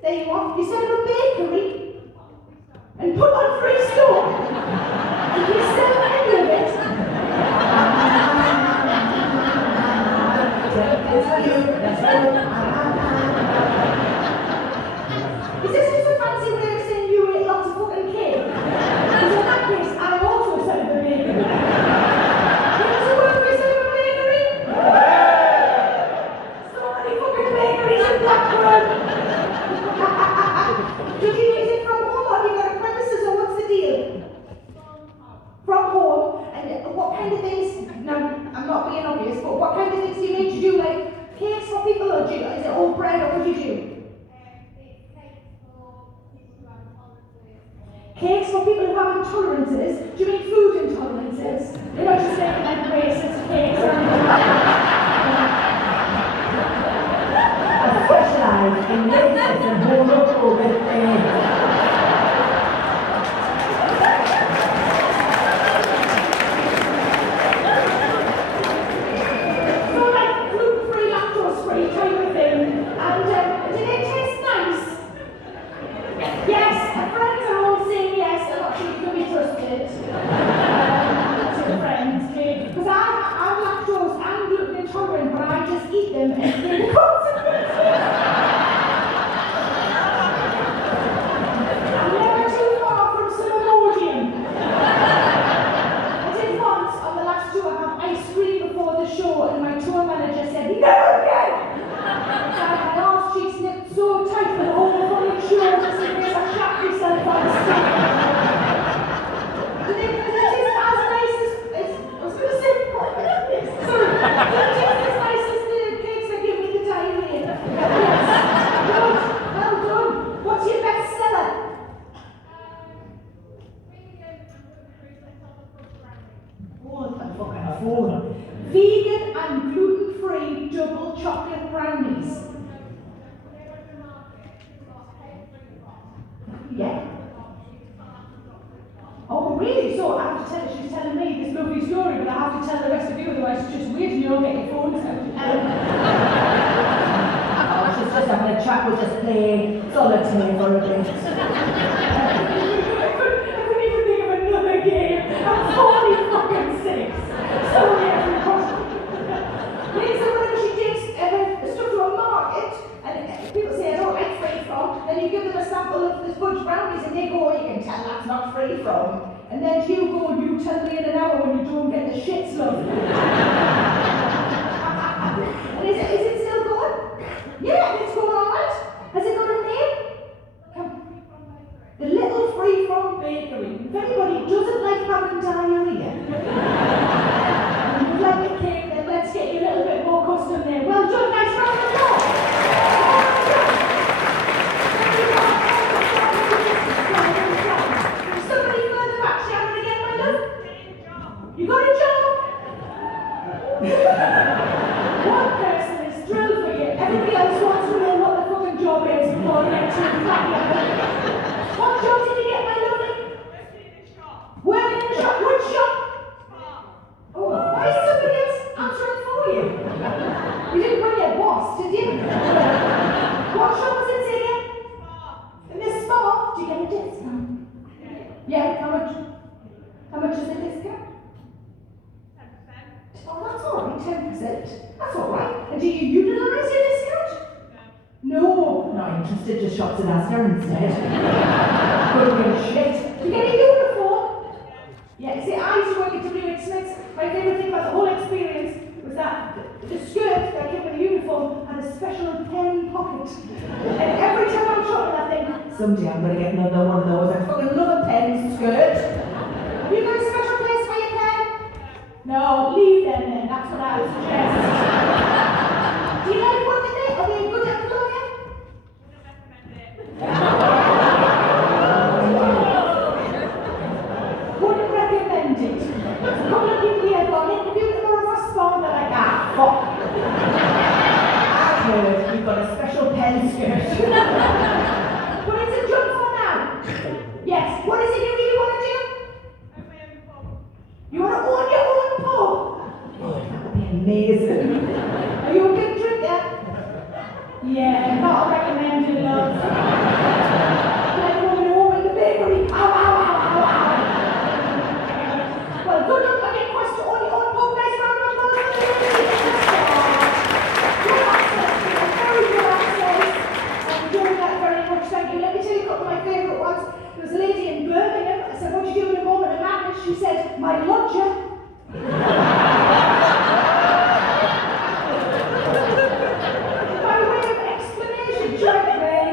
There you are. You set up a bakery and put on free store. Did you sell any of it? Is this just a fancy way of saying you ate lots of fucking cake? Because in that case, I also set up a bakery. Give us a word for set up a bakery? So many fucking bakeries in Blackburn. Did you use it from home or have you got a premises or what's the deal? Cakes for people who have intolerances. Do you mean food intolerances? They're not just making like racist cakes or anything like that. I specialise in racist and homophobic things. So like gluten-free, lactose-free kind of thing. And do they taste nice? Yes, my friends are all saying yes, they're not sure you can be trusted. To friends, okay? Because I'm lactose and gluten intolerant, but I just eat them and pay the consequences. I'm never too far from some Imodium. I did once on the last tour have ice cream before the show, and my tour manager said, never again! So my arse cheeks nipped so tight for the whole fucking show, just in case I shat myself on stage. Do they taste as nice as I was going to say, sorry, do they taste as nice as the cakes that give me the diarrhea? Yes. Good. Well done. What's your best seller? What the fuck can I afford? Vegan and gluten-free double chocolate brownies. Yeah. Oh, really? So I have to tell her, she's telling me this lovely story, but I have to tell the rest of you, otherwise it's just weird, you know, get your phones out. Oh, she's just having a chat, we're just playing solitaire for a bit. I couldn't even think of another game. I'm 46. Sorry, everyone. Lisa, whenever she takes stuff to a market, and people say, I don't like free from, then you give them a sample of the fudge brownies, and they go, oh, you can tell that's not free from. And then you go and you tell me in an hour when you don't get the shits, love. And is it still going? Yeah, it's going all right. Has it got a name? The Little Free From Bakery. If anybody doesn't like having diarrhea, and you'd like a cake, then let's get you a little bit more custom there. Well done, nice round of applause. Somebody further back, shout it again, my love. You got a job? One person is thrilled for you. Everybody else wants to know what the fucking job is before they get too happy. What job did you get, my lovely? Working in the shop. Which shop? Oh, why is somebody else answering for you? You didn't bring your boss, did you? What shop was it again? In the spa. Do you get a discount? Yeah, how much? How much is the discount? 10%. Oh, that's all right, 10%. That's all right. And do you utilise your discount? No. Not interested, just shops at Asda instead. Couldn't give a shit. Do you get a uniform? Yeah, see, I used to work at W.H. Smith's. My favourite thing about the whole experience was that the skirt that came with the uniform had a special pen pocket. And every time I'm shopping, I think, Someday I'm going to get another one of those. I fucking love a pen skirt. have you got a special place for your pen? No, leave them then. That's what I would suggest. Do you like working there? Are they a good employer? Wouldn't recommend it. Come and give me a go. I'll interview tomorrow for spawn. They're like, ah, fuck. I've heard you've got a special pen skirt. But it's a job for now. Yes. What is it you really want to do? You want to own your own pub? Oh, that would be amazing. Are you a big drinker? Yeah, not recommended, love. Like a woman who opened the bakery. Ow, ow, ow, ow, ow. Well, good luck on your quest to own your own pub. Nice round of applause for the lady. Good access, very good access. I'm enjoying that very much, thank you. Let me tell you a couple of my favourite ones. There was a lady in Birmingham. I said, what do you do in a moment of madness? She said, my lodger. By way of explanation, Jack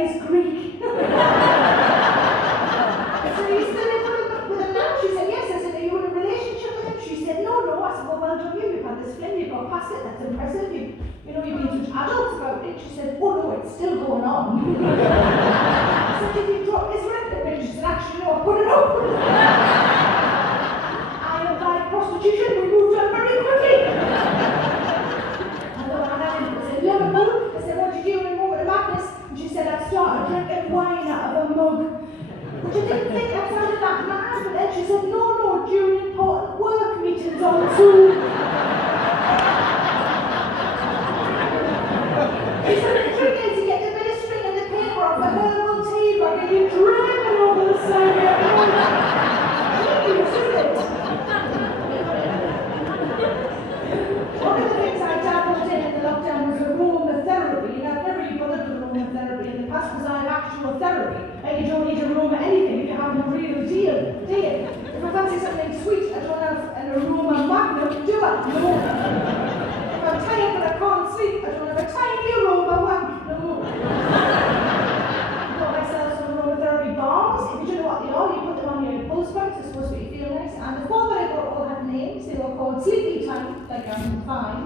is Greek. So you still in with him now? She said, yes. I said, are you in a relationship with him? She said, no. I said, well done you. You've had this fling, you've got past it. That's impressive. You've been such adults about it. She said, oh no, it's still going on. I said, did you drop his record? She said, actually, no, I put it on. I applied prostitution, we moved on very quickly. Although I had it was in Liverpool, I said, what did you do in Moment of Madness? And she said, I started drinking wine out of a mug. Which I didn't think I sounded that mad, but then she said, no, during important work meetings on Zoom. She said, the trick is you get a bit of string in the paper off a herbal tea bag and you drag it over the side of your mouth. Genius, isn't it? One of the things I dabbled in the lockdown was aromatherapy, and I've never really bothered with aromatherapy in the past because I have actual therapy, and you don't need aroma anything if you have a real deal, do you? If I fancy something sweet, I don't have an aroma magnum, do I? No. If I'm tired but I can't sleep, I don't have a tiny aroma wank, no. I got myself some aromatherapy bombs. If you don't know what they are, you put them on your pulse points, they're supposed to feel nice. And the four that I got all had names. They were called Sleepy Time, like I'm fine.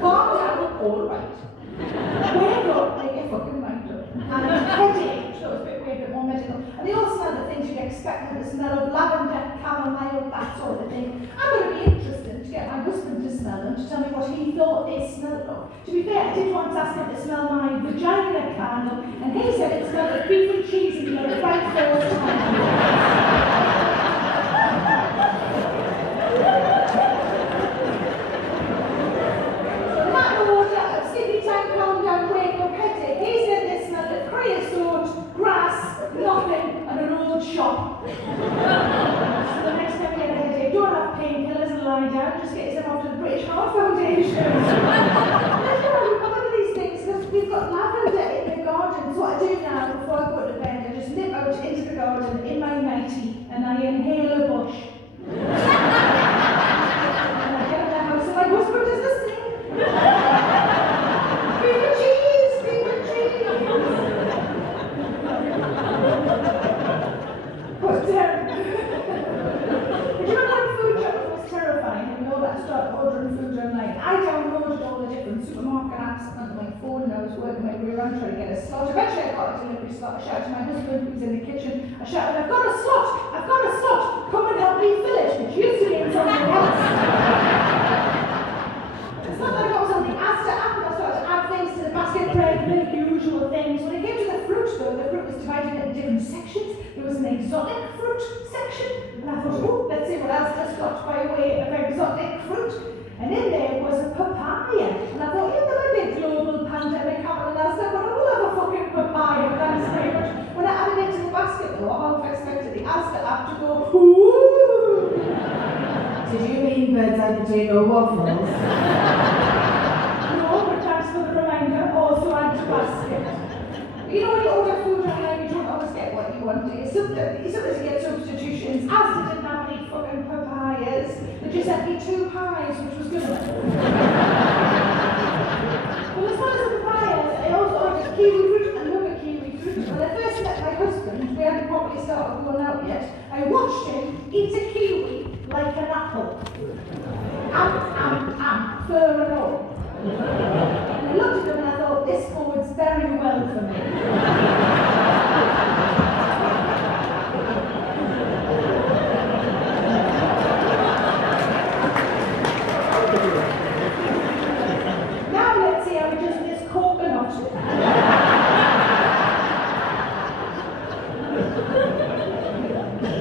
Calm down, all right. Wake up, make your fucking mind up. And headache, which was a bit weird, a bit more medical. And they all smell the things you'd expect them to smell of lavender, chamomile, that sort of thing. I'm going to be interested to get my husband to smell them, to tell me what he thought they smelled of. To be fair, I did once ask him to smell my vagina candle, and he said it smelled like beef and cheese in the right first time. Shop. So the next time you get a headache, don't have painkillers and lie down, just get yourself off to the British Heart Foundation. We've got one of these things because we've got lavender in the garden. So what I do now before I go to bed, I just nip out into the garden in my nightie and I inhale a bush. And I get in the house and my husband does the same. Beef and cheese, beef and cheese. But you remember when food shopping was terrifying and we all had to start ordering food online? I downloaded all the different supermarket apps on my phone and I was working my way around trying to get a slot. Eventually I got a delivery slot. I shouted to my husband who's in the kitchen. I shouted, I've got a slot! I've got a slot! Come and help me fill it! But usually it's something else. It's not that I got something Asda app and I started to add things to the basket, bread, milk, usual things. When it came to the fruit though, the fruit was divided into different sections. There was an exotic fruit section, and I thought, oh, let's see what else has got by way of exotic fruit. And in there was a papaya. And I thought, yeah, there might be a global pandemic happening elsewhere, but I will have a fucking papaya, thanks very much. When I added it to the basket, though, I half expected the Asda app to go, ooh. Did you mean bird's eye potato waffles? No, but thanks for the reminder, also add to basket. You know, when you order food online, you don't always get what you want, do you? Sometimes you get substitutions. Asda didn't have any fucking papayas. They just sent me 2 pies, which was good enough. Well, as well as the papayas, I also ordered kiwi fruit and another kiwi fruit. When I first met my husband, we hadn't properly started going out yet, I watched him eat a kiwi like an apple. Fur and all. And I looked at him and I thought, this bodes very well for me. Now let's see how he does with this coconut.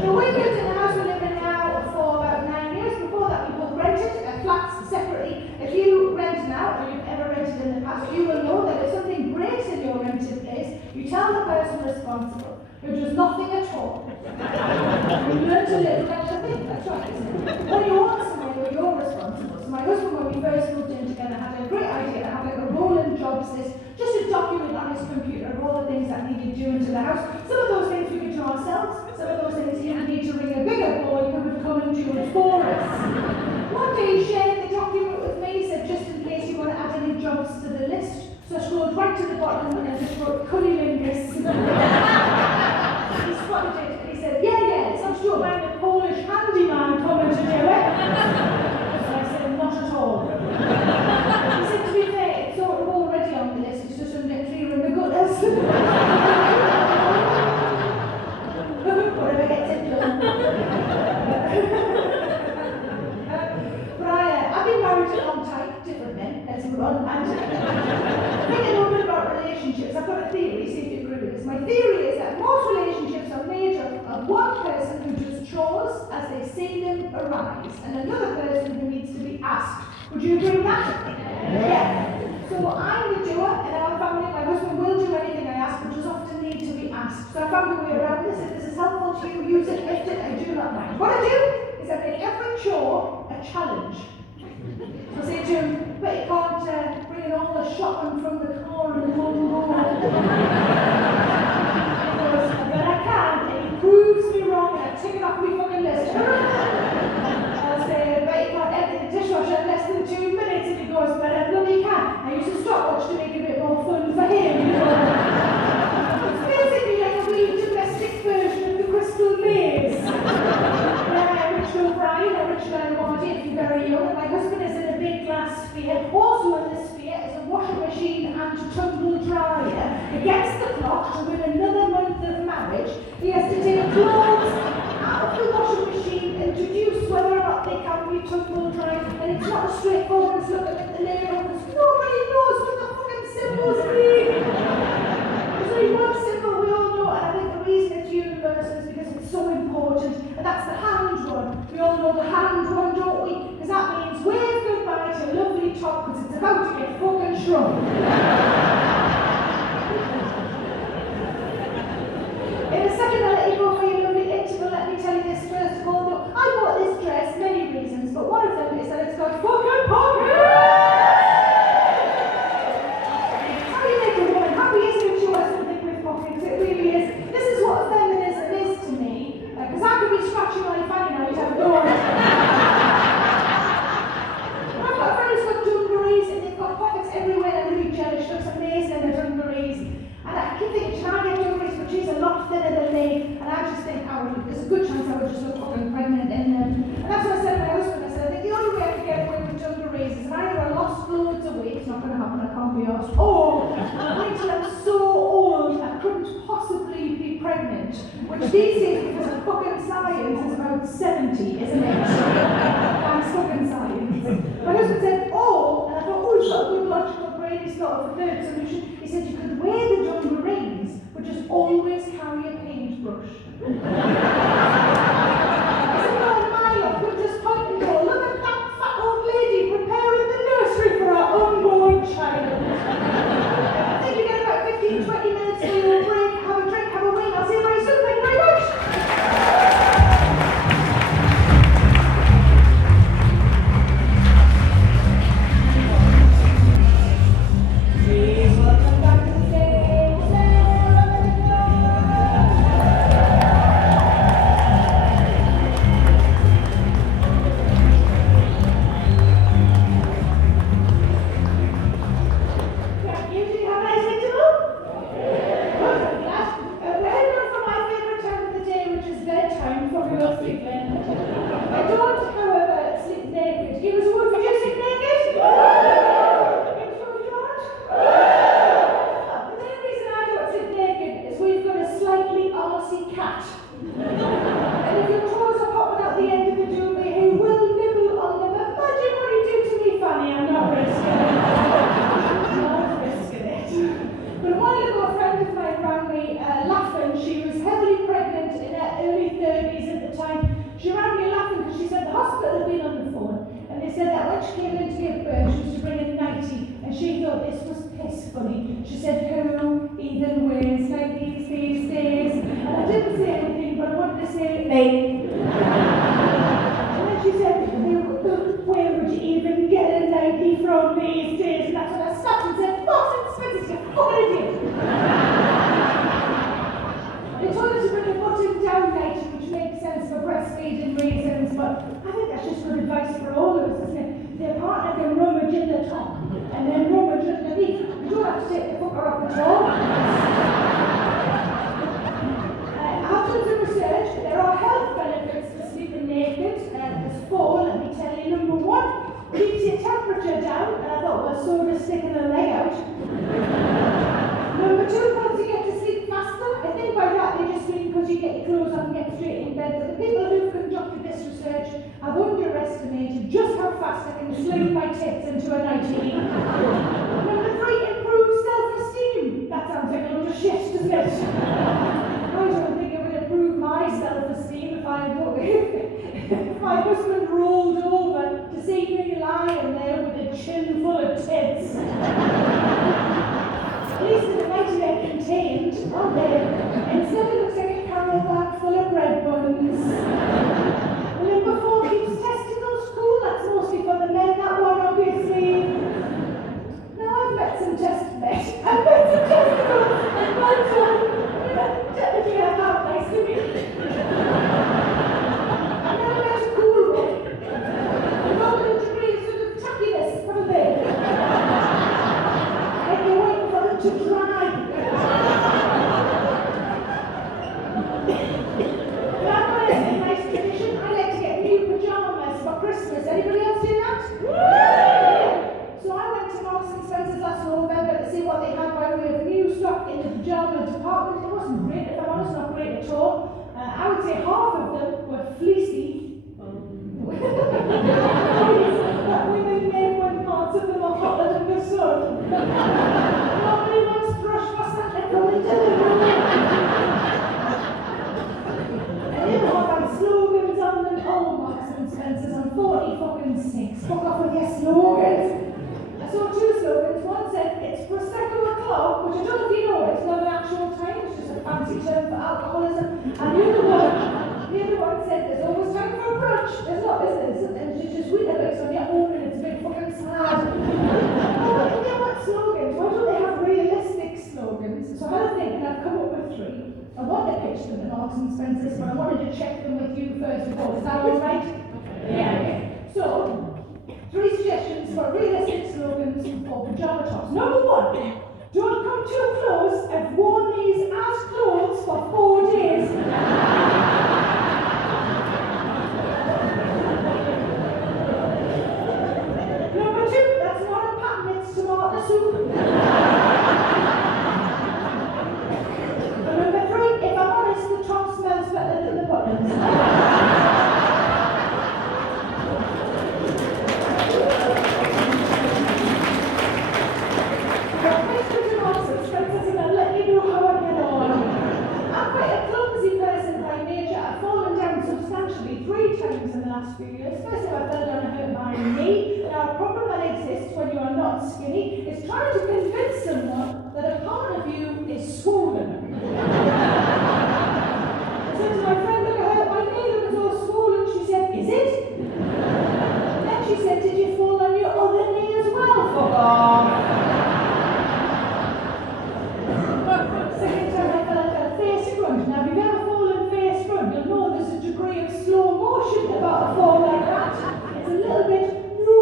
We lived in the house we live in now for about 9 years. Before that, we both rented flats separately. If you rent now, or you've ever rented in the past, you will know that if something breaks in your rented place, you tell the person responsible, who does nothing at all. You learn to live like a thing, that's right, isn't it? When you want somewhere, you're responsible. So my husband, when we first moved in together, had a great idea to have like a rolling jobs list, just to document on his computer all the things that needed doing to the house. Some of those things we could do ourselves, some of those things you would need to ring a bigger boy who would come and do it for us. One day he shared the document with me, he said just in case you want to add any jobs to the list. So I scrolled right to the bottom and I just wrote cunnilingus. He spotted it and he said, yeah, it's not sure about the Polish handyman coming to do it. So I said, not at all. He said, to be fair, it's sort of already on the list, it's just a bit clear in the gutters. Whatever gets it done. prize and another person who needs to be asked. Would you agree with that? Yeah. So I'm the doer in our family. My husband will do anything I ask, but does often need to be asked. So I found a way around this. If this is helpful to you, use it, lift it, I do not mind. What I do is I make every chore a challenge. So I say to him, but you can't bring in all the shopping from the car and one more. But I can, and he proves me wrong, and I tick it off my fucking list. I'll say, but you can't empty the dishwasher in less than 2 minutes, and he goes, but I bloody can. I use a stopwatch to make it a bit more fun for him. It's basically like a wee domestic version of the Crystal Maze. Rachel Bryan, original Marty, if you're very young, and my husband is in a big glass sphere. Also in the sphere is a washing machine and tumble dryer. Against the clock, to win another month of marriage, he has to take clothes out of the washing machine and deduce whether or not they can be tumble dried. And it's not a straightforward look at the layer because nobody knows what the fucking symbols mean. There's only one symbol we all know, and I think the reason it's universal is because it's so important, and that's the hand one. We all know the hand one, don't we? Because that means wave goodbye to your lovely top because it's about to get fucking shrunk. In a second, I'll let you go for your lovely interval. Let me tell you this first of all. Though, I bought this dress many reasons, but one of them is that it's got fucking pockets! How do you make a woman happy, isn't it? She wants something with pockets. It really is. This is what feminism is to me. Because I could be scratching on your fanny now, you'd have no idea. I've got friends who've got dungarees and they've got pockets everywhere and I'm really jealous. She looks amazing in their dungarees. And I keep thinking, can I get dungarees? But she's a lot thinner than me. And I just think, there's a good chance I would just look fucking pregnant in them. And that's what I said to my husband. I said, I think the only way I can get away with dungarees is if I ever lost loads of weight. It's not going to happen, I can't be asked. Or wait till I'm so old I couldn't possibly be pregnant. Which these days, because of fucking science, is about 70, isn't it? Thanks fucking science. My husband said, oh, and I thought, oh, he's got a good logical brain, he's thought of the third solution. He said, you could wear the dungarees, but just always carry a paintbrush. I said, no, my love, we'll just point and go, look at that fat old lady preparing the nursery for her unborn child. I think you get about 15, 20 minutes for your break, have a drink, have a wing. I'll see you very soon. Thank you very much. Please welcome back to the stage, Sarah. Thank you. Do you have a nice interval? Good, I'm glad. We're heading on for my favourite time of the day, which is bedtime for real sleeping. I don't, however, sleep naked. Give us a word for you, sleep naked? Give us a word for George? The main reason I don't sleep naked is we've got a slightly arsey cat. And if your toes are popping out the end of the duvet, he will nibble on them. Imagine what he did to me, Fanny. I'm not risking it. Not risking it. But a while ago, a friend of mine rang me laughing. She was heavily pregnant in her early 30s at the time. She rang me laughing because she said the hospital had been on the phone. And they said that when she came in to give birth, she was to bring a nightie. And she thought this was piss funny. She said, who even wears nighties these days? And I didn't say anything, but I wanted to say, me. And then she said, where would you even get a nightie from these days? And that's when I stopped and said, Fox and Spencer's, you fucking idiot. They told her to bring a button-down nightie, which makes sense for breastfeeding reasons, but I think that's just good advice for all of us, isn't it? Their partner can rummage in the top, and then rummage underneath. You don't have to take the fucker off the top. I've done some research. There are health benefits to sleeping naked. There's four, let me tell you. Number one, keeps your temperature down, and I thought, well, so does sticking a leg out. Number two, helps you get to sleep faster. I think by that they just mean because you get your clothes on and get straight in bed. But the people who've conducted this research have underestimated just how fast I can sling my tits into a nightie. Number three, improves self-esteem. That sounds like a load of shit, doesn't it? I don't think it would improve my self-esteem if I my husband rolled over to see me lying there with a chin full of tits. At least the night they're contained, aren't they? Instead it looks like a carrier bag full of bread buns. And then before keeps testicles cool, that's mostly for the men, that one obviously. Now I've met some testicles. And buns on. Technically I have, nice to meet you. I've never met a cool one. With all the degree of sort of tackiness, haven't they? Like you're waiting for them to dry. But I've got a nice tradition. I like to get new pajamas for Christmas. Anybody else do that? So I went to Marks and Spencer's last November to see what they had by way of new stock in the pajama department. It wasn't great, if I'm honest, not great at all. I would say half of them were fleecy. That women make when parts of them are hotter than the sun. Nobody wants thrush for Santa coming to the room. And the other half had slogans on them. Oh, Marks and Spencer's, I'm 46. Fuck off with your slogans. I saw two slogans. One said, it's Prosecco o'clock, which I don't know if you know, it's not an actual time, it's just a fancy term for alcoholism. And the other one said, there's always time for a brunch. There's not, is there? And it's just Weetabix on your own and it's a big fucking sad. Oh, you what slogans? Why don't they have realistic slogans? So I had a think and I've come up with three. I want to pitch them at Marks and Spencer's, but I wanted to check them with you first of all. Is that all right? Yeah. So, 3 suggestions for realistic slogans for pajama tops. Number 1, don't come too close. I've worn these as clothes for 4 days. Number 2, that's not a pattern, it's tomato soup. And number 3, if I'm honest, the top smells better than the buttons. Times in the last few years. First of all, I fell down and hurt my knee. Now, a problem that exists when you are not skinny is trying to convince someone that a part of you is swollen. I said to my friend, look, I hurt my knee, look, it's all swollen. She said, is it? Then she said, did you fall on your other knee as well? Fuck off. Second time I fell face front. Now, if you've ever fallen face front, you'll know there's a degree of slow motion about a fall like that. It's a little bit, no.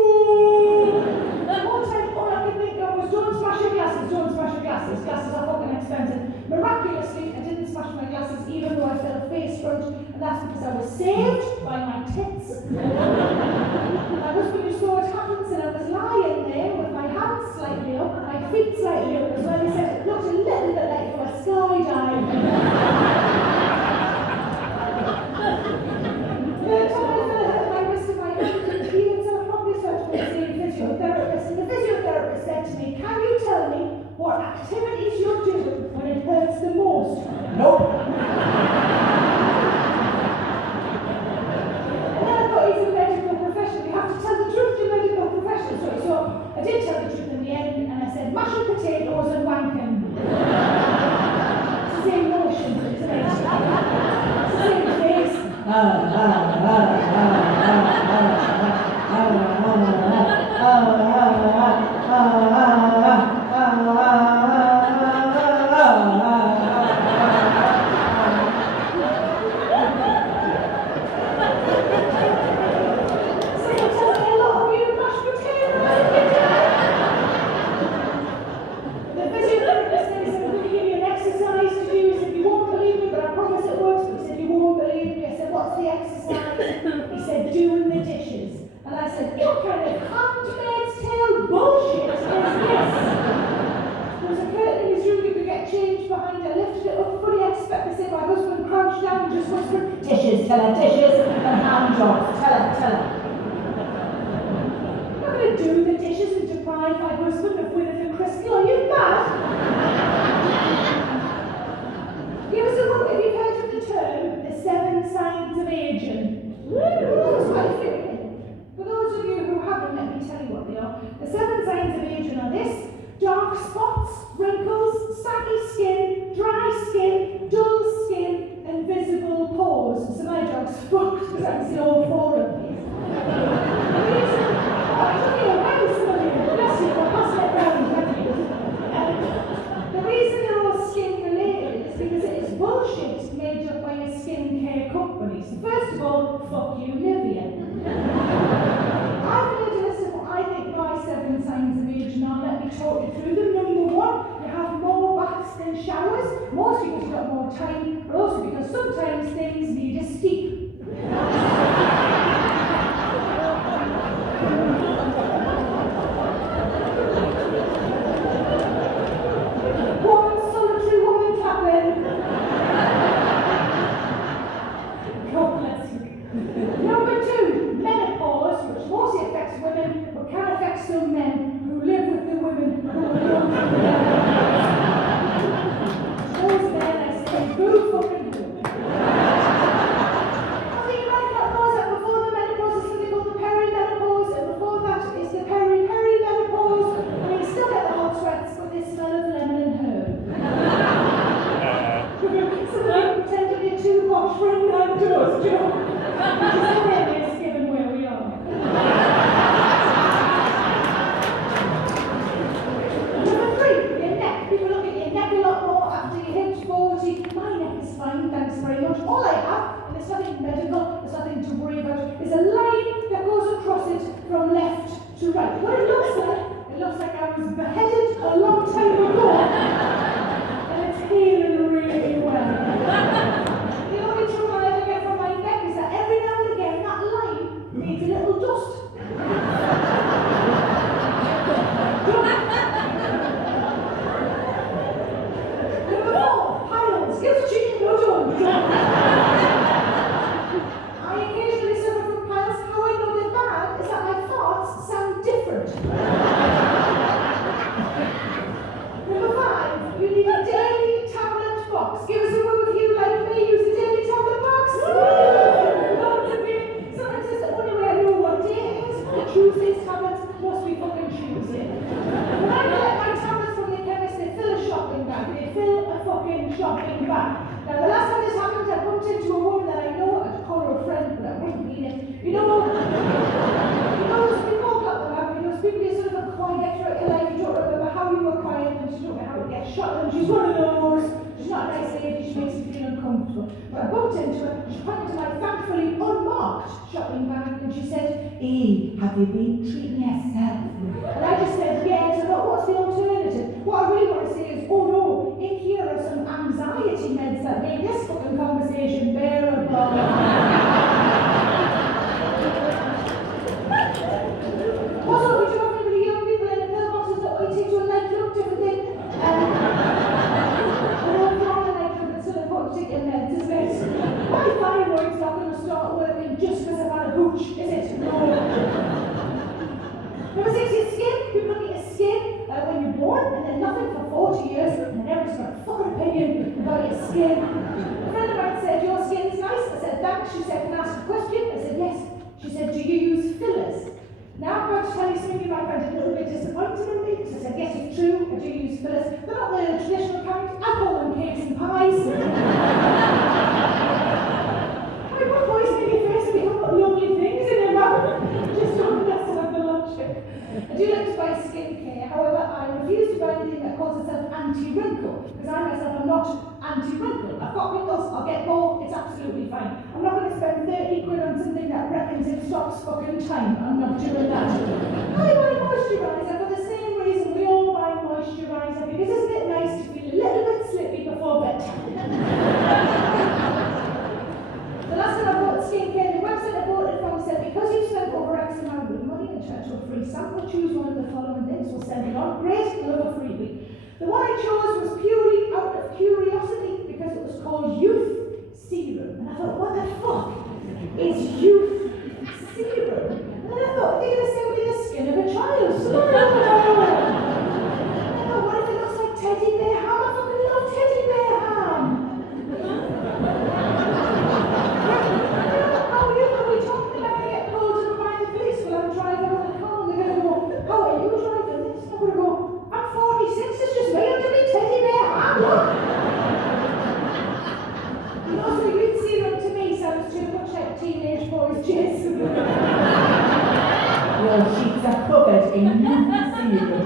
One time, all I could think of was don't smash your glasses, don't smash your glasses. Glasses are fucking expensive. Miraculously, I didn't smash my glasses even though I fell face front, and that's because I was saved by my tits. My husband used to know what happens, and I was lying there with my hands slightly up and my feet slightly up as well. He said it looked a little bit like you were skydiving. Third time I fell hurt my wrist and my hand, and even so I probably started to see a physiotherapist, and the physiotherapist said to me, can you tell me what activities you're doing when it hurts the most? Nope. And then I thought he's a medical professional, you have to tell the truth to medical professionals. So I did tell the truth in the end, and I said, mashed potatoes and wanking. It's the same motion, isn't it? It's the same face. Dishes, tell her, dishes, and hand jobs, tell her. I'm not going to do the dishes and deprive my husband of Winnie the Crispy, are you mad? Give us a look if you've heard of the term, the 7 signs of aging. That's quite fuck you, Livia. I've made a list of what I think my 7 signs of age are. Let me talk you through them. Number 1, you have more baths than showers, mostly because you've got more time, but also because sometimes things need a steep. One solitary woman clapping. God bless you. Number 2, menopause, which mostly affects women, but can affect some men who live with the women who are young. Those men, I say, boo fucking boo. I think you might not know that before the menopause is something called the perimenopause, and before that is the perimenopause. And you still get the hot sweats, but they smell of lemon and herb. Some of you pretend to be too posh for a outdoors job. Which is hilarious given where we are. Number 3, your neck. People look at your neck a lot more after you hit 40. My neck is fine, thanks very much. All I have, and it's nothing medical, there's nothing to worry about, is a line that goes across it from left to right. What it looks like I was beheaded a long time ago, and it's healing really well. The only trouble I ever get from my neck is that every now and again that line needs a little dust. Number 4, piles. Give us a chicken, no don't. I occasionally suffer from piles. How I know they're bad is that my farts sound different. Number 5, you need a daily tablet box. Give us a word if you like me use a daily tablet box. Lots of you. Sometimes it's the only way I know what day it is. Tuesday's tablets must be fucking Tuesday. When I collect my tablets from the chemist, they fill a shopping bag. They fill a fucking shopping bag. Now the last time this happened, I bumped into a woman that I know. I'd call her a friend, but I wouldn't mean it. You know those people got them out. Those people you sort of quiet throughout your life. You don't remember how you were quiet, and you don't know how to get shot. And she's one of those. She's not a nice lady. She makes me feel uncomfortable. But I bumped into her. She pointed to my thankfully unmarked shopping bag, and she said, "Hey, have you been treating yourself?" And I just said, "Yes." I thought, what's the alternative? What I really want to say is, oh no, in here are some anxiety meds that make this fucking conversation bearable. Also, we do have really young people in the pillboxes that we take to a nightclub, different thing. We're all from the nightclub, it's still important to take your meds, isn't it? My thyroid's not going to start working just because I've had a hooch, is it? No. Number 6 is skin. People look at your skin when you're born, and then nothing for 40 years, and then everyone's got a fucking opinion about your skin. A friend of mine said, "Your skin's nice." I said, "Thanks." She said, "Can I ask a question?" I said, "Yes." She said, "Do you use fillers?" Now I'm about to tell you something you might find a little bit disappointing in me, because I said, "Yes, it's true, I do use fillers. They're not the traditional kind. I call them cakes and pies." My poor boys make your face and become what lovely things in your mouth. Just don't understand the logic. I do like to buy skincare, however, I refuse to buy anything that calls itself anti-wrinkle, because I myself am not anti-wrinkle. I've got wrinkles, I'll get more, it's absolutely fine. I'm not going to spend 30 quid on something that reckons it stops fucking time. I'm not doing that. I buy moisturiser for the same reason we all buy moisturiser, because isn't it nice to feel a little bit slippy before bedtime? The last time I bought skincare, the website I bought it from said, because you've spent over X amount of money and tried to a free sample, choose one of the following things, we'll send it on. Great, love a freebie. The one I chose was purely out of curiosity because it was called Youth Serum. And I thought, what the fuck is Youth Serum? And then I thought, they're going to say with the skin of a child. So I thought, what if it looks like teddy bear ham? I fucking love teddy bear ham. How are you going to be talking about me get pulled over by the police while I'm driving on the car? And they're going to go, how are you driving this? And I'm going to go, I'm 46, it's just me under me teddy bear ham, look. And also, you'd see them to me sounds too much like teenage boys' jizz. Your sheets are covered in youth serum.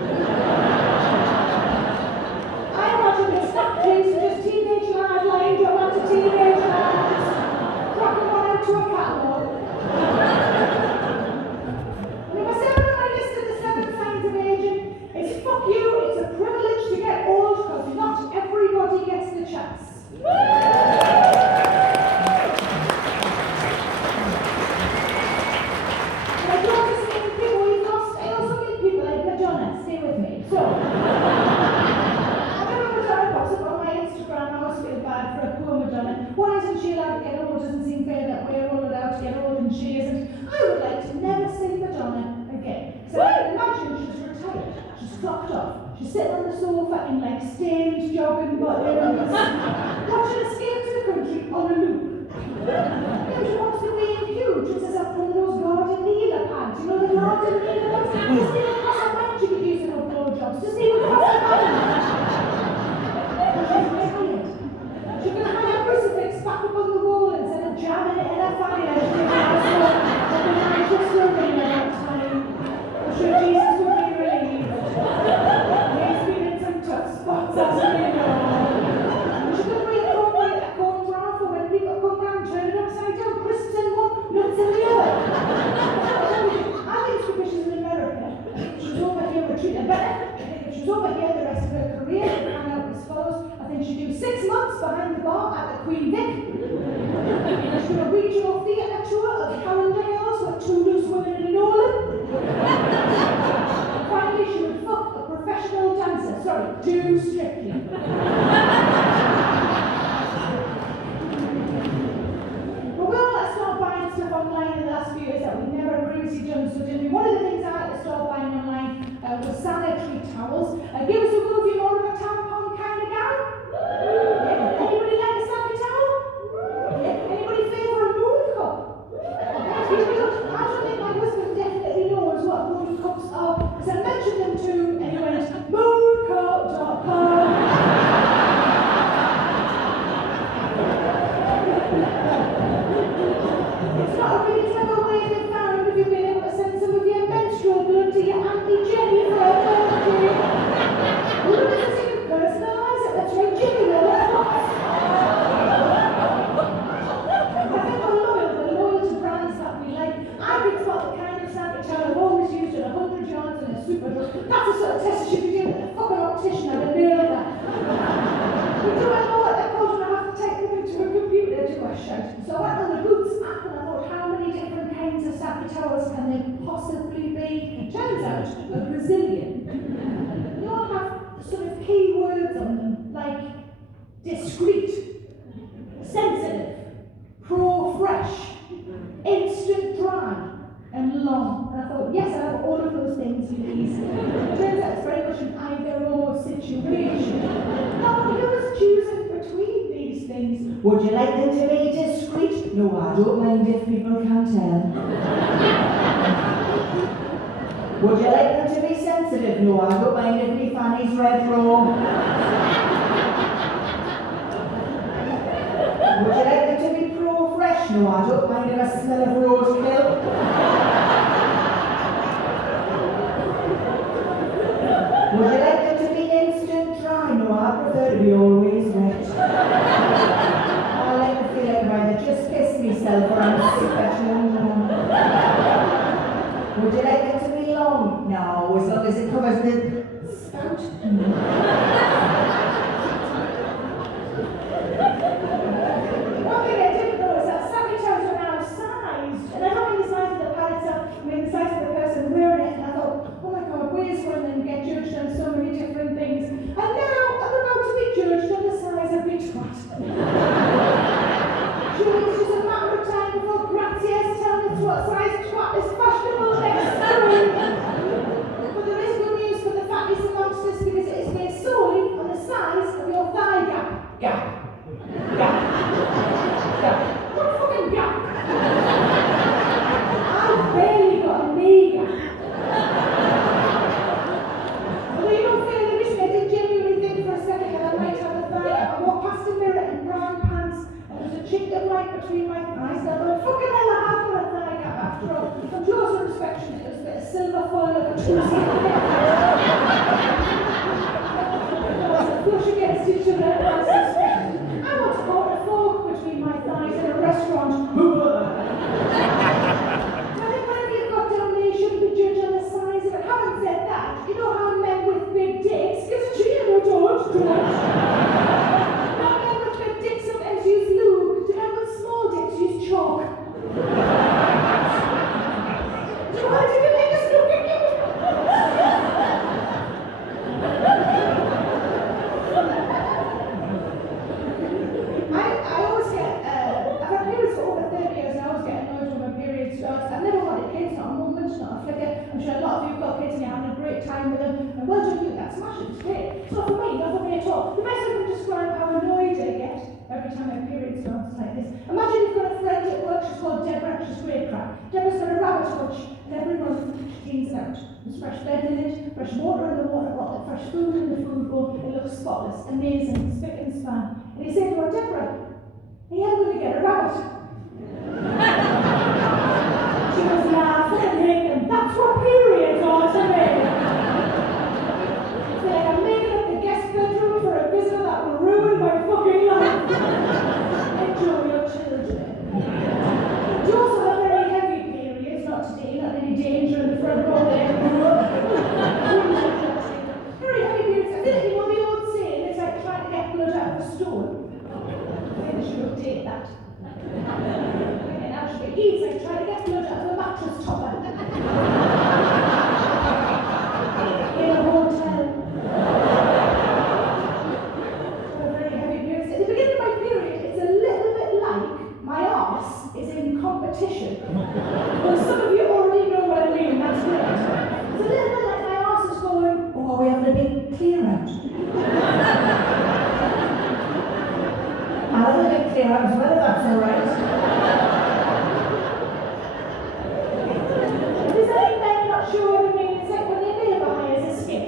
I imagine it's not kids, just teenage lad lying down after teenage lads, cracking one out to a catalogue. And if I say on my list of the 7 signs of aging, it's fuck you, it's a privilege to get old because not everybody gets the chance. I don't just mean people we've lost, I also mean people like Madonna, stay with me. So, I remember Madonna pops up on my Instagram, I always feel bad for a poor Madonna. Why isn't she allowed to get old? Doesn't seem fair that we're all allowed to get old and she isn't. I would like to never see Madonna again. So I can imagine she's retired, she's clocked off, she's sitting on the sofa in like stained jogging bottoms, watching Escape to the Country on a loop. Then she walks away huge and says, I've done those garden needle pads. You know the garden needle pads? Just even across her mind she could use in her blowjobs. Just even across her mind. She's retired. She can hang a crucifix back up on the wall instead of jamming it in a fire. She can also the Manchester ring at that time. I'm sure Jesus would be relieved. He's been in some tough spots, as we know. She could reincorporate that corn brown for when people come round, turn it upside down, crisps in one, nuts in the other. I think it's because she's in America. She's over here retreating better. I think if she's over here the rest of her career, it would pan out as follows. I think she'd do 6 months behind the bar at the Queen Vic. She'd do a regional theatre tour of the Calendar Girls with 2 loose women in an Nolan. Finally, she would fuck a professional dancer. Sorry, 2 strictly. But we all had to start buying stuff online in the last few years that we never previously done, so did we? One of the things I had to start buying online was sanitary towels. Give us a go if you're more of a tampon kind of gal. Yeah. Anybody like a sanitary towel? Yeah. Anybody favour a moon cup? I don't think my husband definitely knows what moon cups are, because I mentioned them to him and he went, mooncup.com. It's not a really clever way they found if you've been able to send some of your menstrual blood to your Auntie Jenny for her birthday. Who doesn't even personalise it? That's right, Jenny will. I think we're loyal to brands that we like. I can spot the kind of sanitary towel I've always used at 100 yards in a Superdrug. That's the sort of test you should be doing at a fucking optician. I'd have nailed that. But do I know what they're called when I have to take them into a computer? Do I shout? So I went on the Boots app and I thought, how many different kinds of sanitary towels can there possibly be? Turns out, a Brazilian. They all have sort of keywords on them, like discreet, sensitive, pro-fresh, instant dry, and long. And I thought, yes, I have all of those things, please. Turns out it's very much an either-or situation. Now, who was choosing between these things? Would you like them to be discreet? No, I don't mind if people can't tell. Would you like them to be sensitive? No, I don't mind if me fanny's red raw. Would you like them to be pro-fresh? No, I don't mind if I smell of roadkill. Would you like them to be instant dry? No, I prefer to be always wet. I like to feel like I'd either just piss myself or I'm sick at home. Would you like them to be long? No, as long as it covers the spout. One thing I didn't know is that sanitary towels are now sized. And I don't mean the size of the pad itself, I mean the size of the person wearing it. And I thought, oh my God, where's one and get judged on so many different things. And now I'm about to be judged on the size of my twat. Surely it's just a matter of time before Grazier's telling us what size twat is fashionable next spring. But there is good news for the fatties amongst us because it is based solely on the size of your thigh gap. Gap. What fucking gap? I've barely got a knee gap. Although you don't feel the risk, I did genuinely think for a second that I might have a thigh gap. I walked past a mirror in brown pants and there was a chink of light between my thighs. And I thought, fucking hell, I have got a thigh gap after all. From closer inspection, it was a bit of silver foil of a two-seater. Flush against each other, I suspect. I want to hold a fork between my thighs in a restaurant. every time my period starts like this. Imagine you've got a friend at work, she's called Deborah, she's great crack. Deborah's got a rabbit hutch, and every month she cleans it out. There's fresh bed in it, fresh water in the water bottle, fresh food in the food bowl. It looks spotless, amazing, spick and span. And you say to her, Deborah, are you ever going to get a rabbit? She was laughing and thinking, that's what periods are to me. It's like I'm making up the guest bedroom for a visitor that will ruin my fucking life. Enjoy your children. You also have very heavy periods, not today, not any danger in the front row there. Very heavy periods. I feel like you know the old saying, it's like trying to get blood out of a stone. Maybe I should update that. Actually, it's like trying to get blood out of a mattress topper. In a hotel. Very heavy periods. At the beginning of my period, it's a little bit like my arse is in competition. Well, some of you already know what I mean, that's great. It's a little bit like my arse is going, Oh, are we having a big clear out? I'll have a big clear out as well, if that's all right. Does any men not sure what I mean? It's like when your neighbour hires a skip.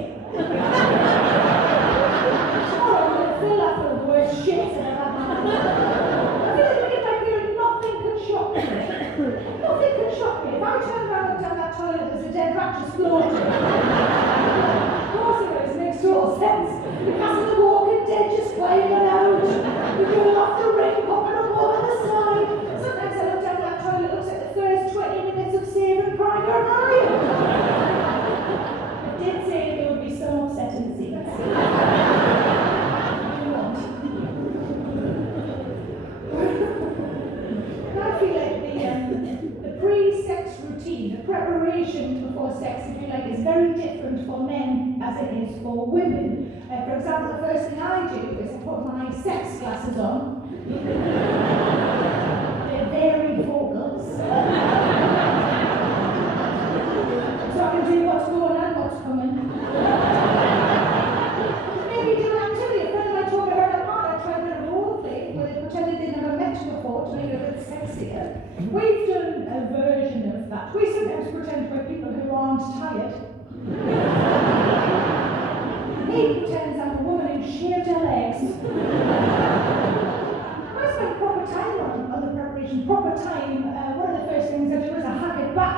Tomorrow I'm going to fill that full of the worst shit that I've had in my life. I feel like when I get my period, nothing can shock me. Nothing can shock me. If I turn around and down that toilet, there's a dead rat just floating. Of course it is, makes total sense. The cast of the Walking Dead just flying it out. The girl off the ring popping up over the side. Sometimes I look down that toilet, it looks like the first 20 minutes of Saving Private Ryan. I did say there would be some upsetting scenes. I feel like the pre-sex routine, the preparation before sex, I feel like is very different for men as it is for women. For example, the first thing I do is I put my sex glasses on. They're very focused. So I can do what's going on, what's coming. Maybe do an activity. A friend of mine told me about a part. I tried a bit of role play where they pretended they'd never met before to make it a bit sexier. We've done a version of that. We sometimes pretend we're people who aren't tired. He pretends I'm a woman who shaved her legs. I spend proper time on the preparation. Proper time. One of the first things I do is I hack it back.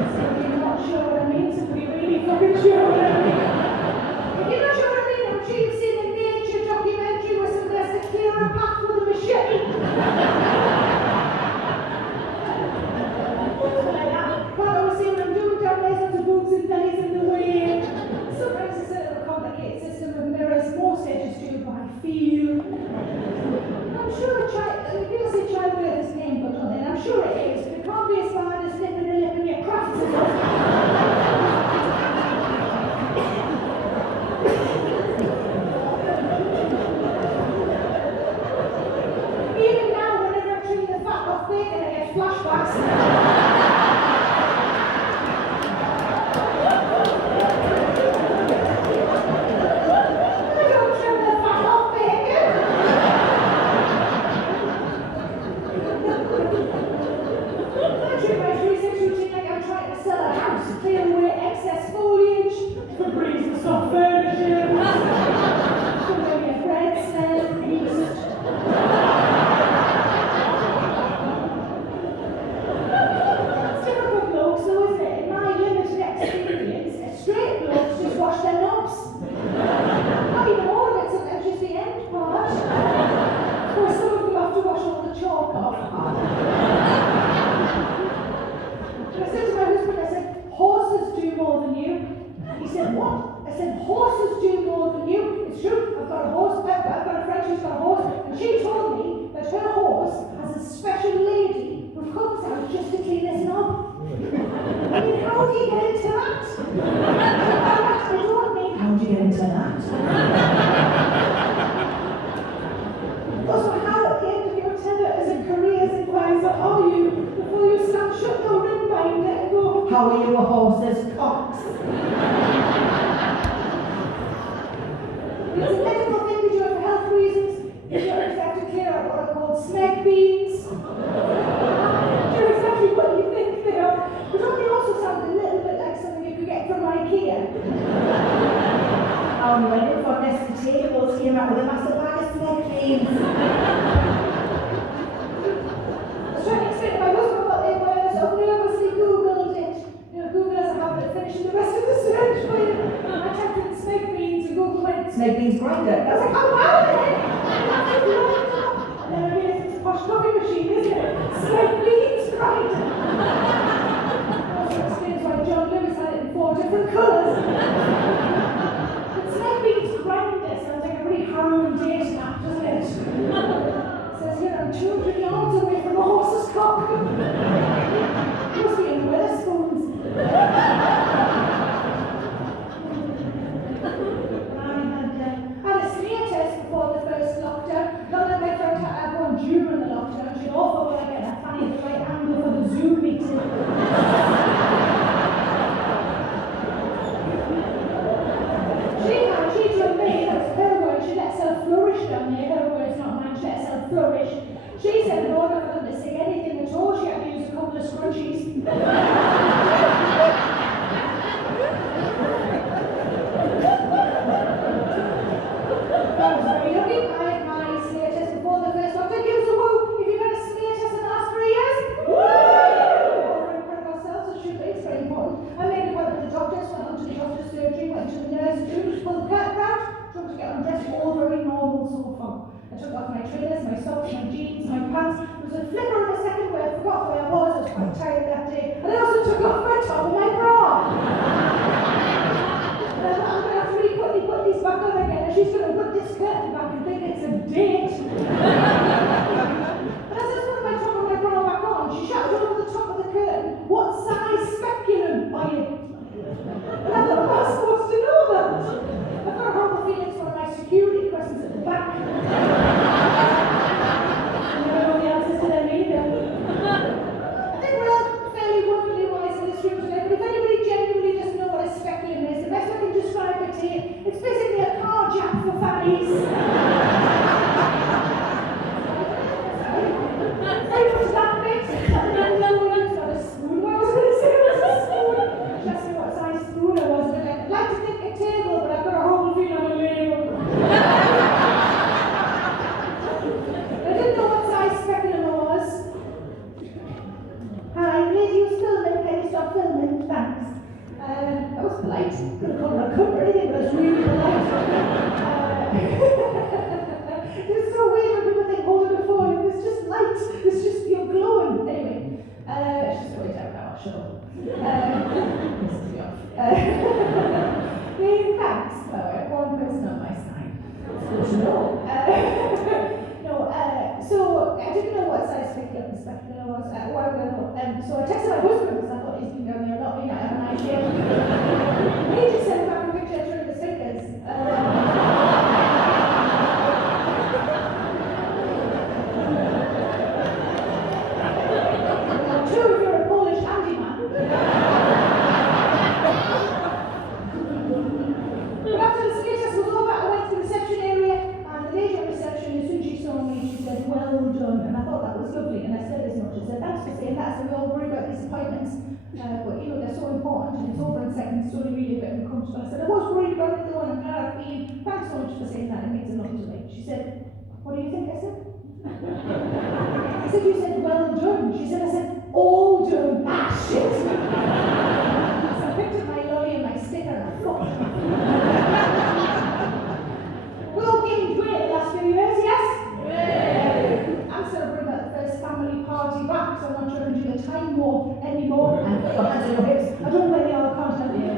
So if you're not sure what I mean, so be really fucking sure what I mean. If you're not sure what I mean, I'm sure you've seen a nature documentary where somebody has to clear a path with a machete. Can't always see what I'm doing down there, lots of boobs and bellies in the way. Sometimes it's a little complicated system of mirrors. Most I just do it by feel. I'm sure people say childbirth is painful, don't they? And I'm sure it is, but it can't be as bad as nipping a lip in your craft. Even now, whenever I'm treating the fat off bacon, I get flashbacks. Clear away excess foliage, Febreze the soft furnishing, put away your bread smell, yeast. It's different for blokes though, isn't it? In my limited experience, straight blokes just wash their knobs. Not even all of it, sometimes just the end part. Of course, some of them have to wash all the chalk off. I said to my husband, I said, horses do more than you. He said, what? I said, horses do more than you. It's true, I've got a horse, I've got a friend who's got a horse, and she told me that her horse has a special lady who comes out just to clean his knob. I mean, how do you get into that? I don't mean, How do you get into that? also, how at the end of your tether as a careers advisor are you before you snap shut the ring binder and go, How are you a horse's cocks? it's a medical thing we do it for health Zoom meeting. She told me that was her word, she let herself flourish down there, her words not mine, she let herself flourish. She said in order for them to say anything at all, she had to use a couple of scrunchies. I was very lucky. I had my smear test before the first doctor. Give us a woo if you've had a smear test in the last 3 years. Woo! We're very proud of ourselves, it should be, it's very important. I made an appointment with the doctors, went on to the doctor's surgery, went to the nurse, pulled the curtain out, took to get undressed, all very normal so far. I took off my trainers, my socks, my jeans, my pants. There was a flicker of a second where I forgot where I was quite tired that day. And I also took off my top of my bra. I'm going to have to really quickly put these back on again, and she's going to put this curtain back and think it's a date. And as I was putting my top of my bra back on, she shouted over the top of the curtain, "What size speculum are you?" And I thought, am I supposed to know that? I've got a horrible feeling it's one of my security questions at the back. I never know the answers to them either. I think we're all fairly wonderfully wise in this room today, but if anybody genuinely doesn't know what a speculum is, the best I can describe it to you, it's basically a car jack for fannies. Very much that bit. And then no one else got a spoon. What I was going to say was a spoon. She asked me what size spoon I was, and I'd like to think a table, but I've got a horrible feeling I'm a label. I didn't know what size speculum I was. Hi, lady who's filming, can you stop filming? Thanks. That was polite. Could have called her a cunt or anything, but it was really polite. It's so weird when people think holding a phone, it's just light. It's just, you're glowing. Anyway, she's going down now, I'll show her. Pisses me off. Thanks. Well, one person on my side. It's good to know. So I didn't know what size speculum was. Why would I know? So I texted my husband because I thought he's been down there a lot. Maybe I have an idea. He just sent back a picture through the stickers. True, if you're a Polish handyman. But after the smear test was over, I went to the reception area, and the lady at reception, as soon as she saw me, she said, "Well done," and I thought that was lovely, and I said as much. I said, "Thanks for saying that, so we all worry about these appointments, but you know, they're so important, and it's over in seconds, it's only really a bit uncomfortable." I said, "I was worried about it though, and I'm glad I've been. Thanks so much for saying that, it means a lot to me." She said, "What do you think?" I said. I said, "You said well done." She said, "I said all done." Ah, shit! So I picked up my lolly and my sticker, and I fucked it. We all gained weight the last few years, yes? Yeah. I'm celebrating about the first family party back, so I'm not trying to do the time warp anymore. And put your hands on your hips. I don't know where they are, I can't tell you.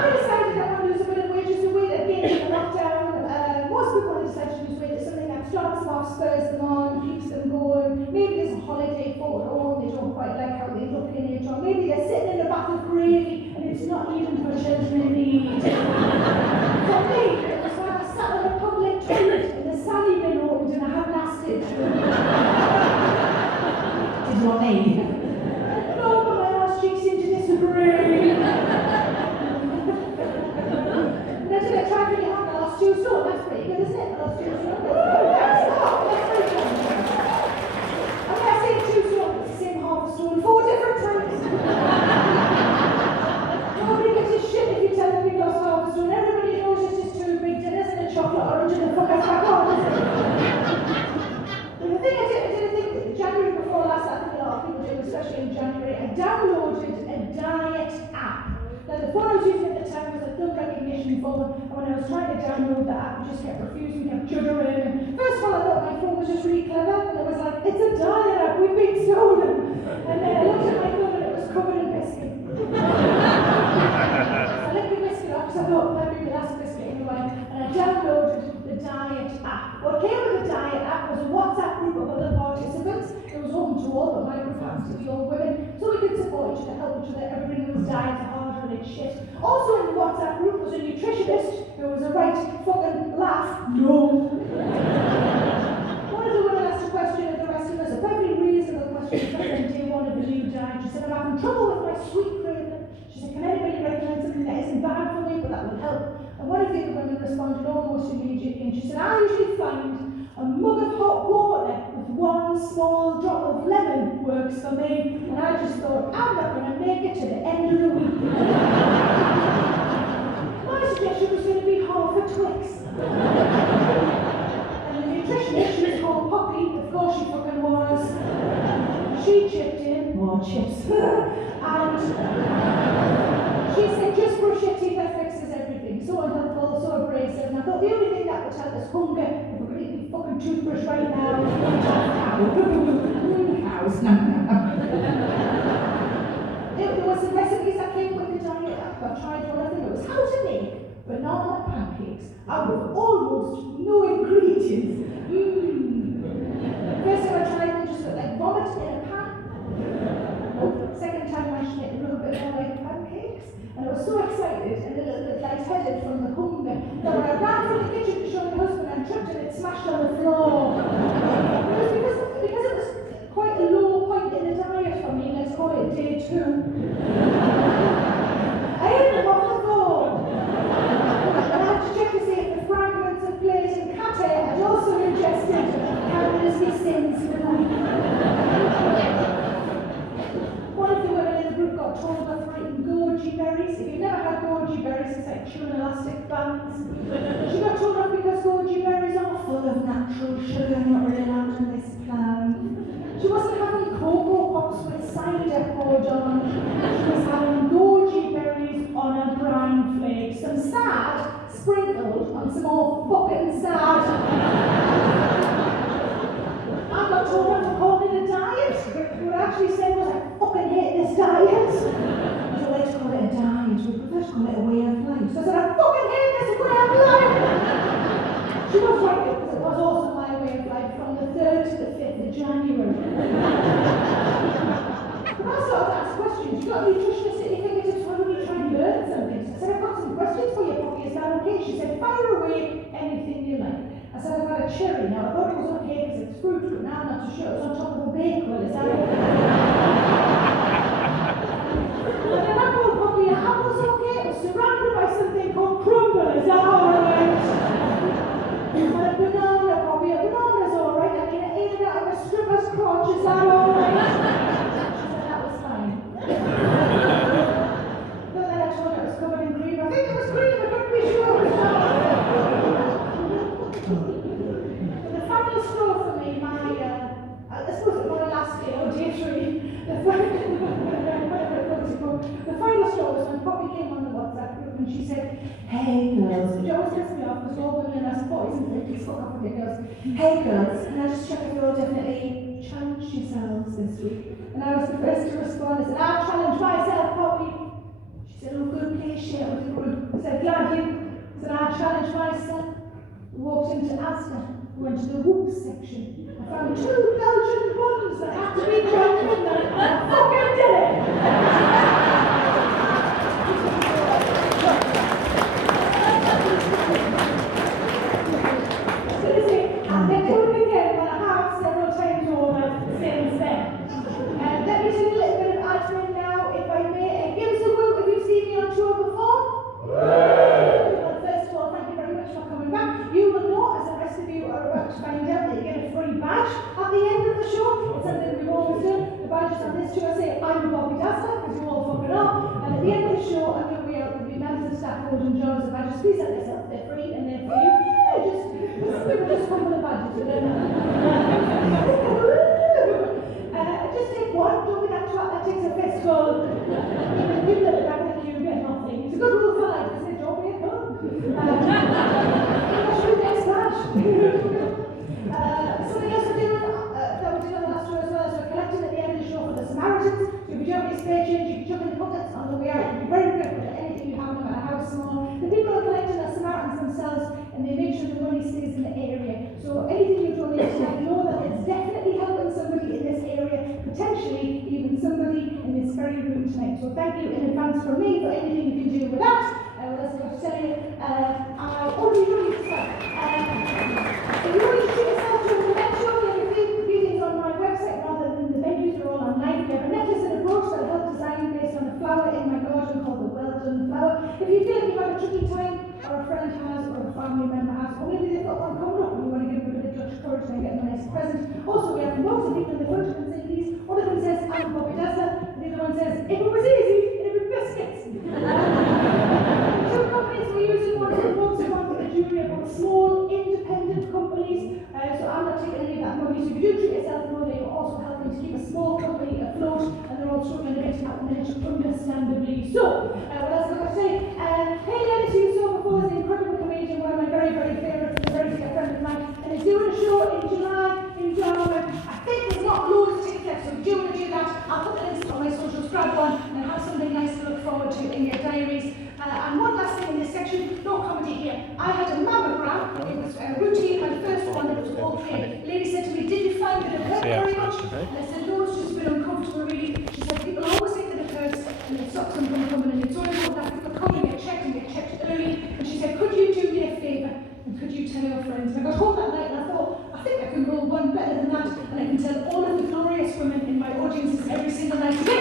I decided I want to lose a bit of weight, just a weight that gained in the lockdown. Most people when they decide to lose weight, it's something that starts them off, spurs them on, keeps them going. Maybe there's a holiday photo, or they don't quite like how they look in it, or maybe they're sitting in a bath of gravy and it's not even for children in need. For me, it was when I sat in a public toilet and the sally bin opened and I had lasted. Did you want me? No, but my arse cheeks seemed to disagree. And I did a try really hard, I lost 2 stone. That's pretty good, isn't it? I lost 2 stone. That's pretty good. I mean, I say 2 stone, it's the same half a stone 4 different times. Nobody gives a shit if you tell them you've lost half a stone. Everybody knows it's just 2 big dinners and a chocolate orange and a fuck us back on, isn't it? But the thing I did think that January before last, I think a lot of people do, especially in January, I downloaded a diet app. Now the phone I was using at the time was a film recognition phone, and when I was trying to download the app, it just kept refusing, kept juddering. And first of all, I thought my phone was just really clever, and it was like, it's a diet app, we've been stolen. And then I looked at my phone and it was covered in biscuit. I licked the biscuit up, so I thought that'd be the last biscuit anyway, and I downloaded the diet app. What came with the diet app was a WhatsApp group of other participants. It was open to all, but my group happens to be all women, so we could support each other, help each other, everybody who was dying to harder and shit. Also in the WhatsApp group was a nutritionist who was a right fucking laugh. No. One of the women asked a question of the rest of us, a very reasonable question, especially on day 1 died. She said, I'm having trouble with my sweet craving. She said, can anybody recommend something that isn't bad for me, but that will help? And one of the other women responded almost immediately, and she said, I usually find a mug of hot water with one small drop of lemon works for me. And I just thought, I'm not going to make it to the end of the week. My suggestion was going to be half a Twix. And the nutritionist, she was called Poppy, of course she fucking was. She chipped in, more chips. And she said, just brush your teeth, that fixes everything. So unhelpful, so abrasive. And I thought the only thing that would help is hunger. If we're going to eat the fucking toothbrush right now, cows. There were some recipes that came with the diet. I tried one of them. It was how to make banana pancakes out of almost no ingredients. First time I tried them, just looked like vomit in a pan. Second time I managed to make a little bit more like pancakes. And I was so excited and a little bit lightheaded from the hunger that when I ran from the kitchen to show my husband and tripped and it smashed on the floor. It was because it was quite a low point in the diet for me, let's call it day 2. I ate them off the floor. And I had to check to see if the fragments of plate and cat hair had also ingested countless sins for the week. One of the women in the group got told off for eating goji berries. If you've never had goji berries, it's like chewing elastic bands. She got told off because goji berries are full of natural sugar, not really allowed in this plan. She wasn't having cocoa pops with cider poured on. She was having goji berries on a bran flake. Some sad sprinkled on some more fucking sad. I got told off for calling it a diet. What I actually said was, I fucking hate this diet. We don't like to call it a diet, we prefer to call it a way of life. So I said, I fucking hate this way of life. She was right, because it was also my way of life from the 3rd to the 5th of January. But I started to ask questions. You got a nutritionist at your fingertips, why don't you try and learn something? So I said, I've got some questions for you, Poppy, is that okay? She said, fire away anything you like. I said, I've got a cherry. Now, I thought it was okay because it's fruit, but now I'm not too sure. It was on top of a bakewell, is that okay? And then I told Poppy, an apple's okay. It was surrounded by something called crumble, is that alright? And a banana, Poppy, a banana's alright. I mean, I ate it out of a stripper's crotch, is that alright? She said that was fine. But then I told her it was covered in cream. I think it was cream, I couldn't be sure. The final straw for me, I suppose it was my last day, or day 3. The final straw was when Poppy came on the WhatsApp group and she said, hey girls, which always pisses me off because all women in us 40s and 50s fuck off with it, girls. Hey girls, can I just check if you'll definitely challenge yourselves this week? And I was the first to respond. I said, I'll challenge myself, Poppy. She said, oh good, please share with the group. I said, glad you. I said, I'll challenge myself. Walked into Asda, went to the whoops section. I found 2 Belgian buns that had to be broken in there, and I fucking did it! So you see, I've been doing it again, but I have several times over since then. Let me do a little bit of admin now, if I may. Give us a whoop if you've seen me on tour before. First of all, thank you very much for coming back. You will know, as the rest of you are about to find out, that you get a free badge at the end of the show. It's something we've always done. The badges on this tour say, I'm Bobby Dazzler, because you all fucking are. And at the end of the show, I'm going to be out with the members of staff holding jars of badges. Please help yourself, they're free and they're for you. Just humble the badges. Just take one, don't be that twat that takes a fistful. People at the back of the queue get nothing. It's a good rule for life, isn't it? Don't be a cunt. Next match. Something else we're doing that we did on the last tour as well is we're collecting at the end of the show for the Samaritans. So if you don't have any spare change, you can chuck in the buckets on the way out. You'd be very grateful for anything you have, no matter how small. The people are collecting are Samaritans themselves, and they make sure the money stays in the area. So anything you donate tonight, know that it's definitely helping somebody in this area, potentially even somebody in this very room tonight. So thank you in advance from me for anything you can do with that. What else have I got to tell you? You don't need to start. If you want to treat yourself to a connection, you can view things on my website rather than the venues, they're all online. If you have a necklace and a brooch, present. Also, we have loads of people in the front who can say these. One of them says, I'm Bobby Dazzler, and the other one says, if it was easy, it'd be biscuits. Two companies we're using, one for the books and one for the jury, are both small, independent companies, so I'm not taking any of that money. So if you do treat yourself well, you're also helping to keep a small company afloat, and they're all struggling a bit at the minute, understandably. So, what else have I got to say? Hey Dennis, you saw before, is an incredible comedian, one of my very, very favourites, and a very dear friend of mine, and he's doing a show in July in Darwin. I think there's not loads of tickets left, so if you do want to do that, I'll put the links on my socials, grab one, and have something nice to look forward to in your diaries. And one last thing in this section, no comedy here. I had a mammogram, it was routine, my first one, it was okay. Lady said to me, did you find that it hurt very much? And I said, no, it's just a bit uncomfortable really. She said, people always think that it hurts, and it stops them from coming, and it's only important that people come and get checked early. And she said, could you do me a favour? And could you tell your friends? And I got home that night and I thought, I think I can roll one better than that, and I can tell all of the glorious women in my audiences every single night to get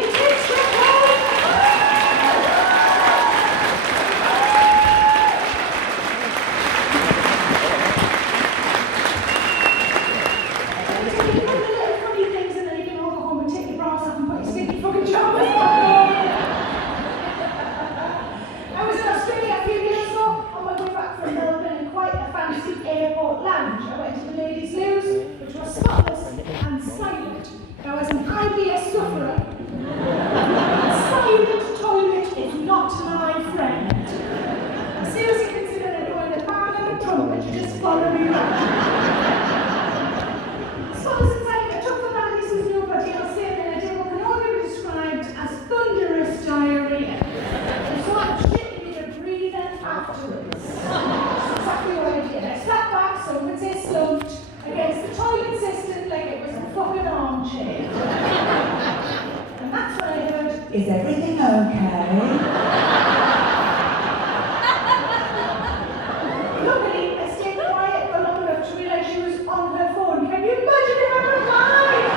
Is everything okay? Luckily, I stayed quiet for long enough to realise she was on her phone. Can you imagine if I replied?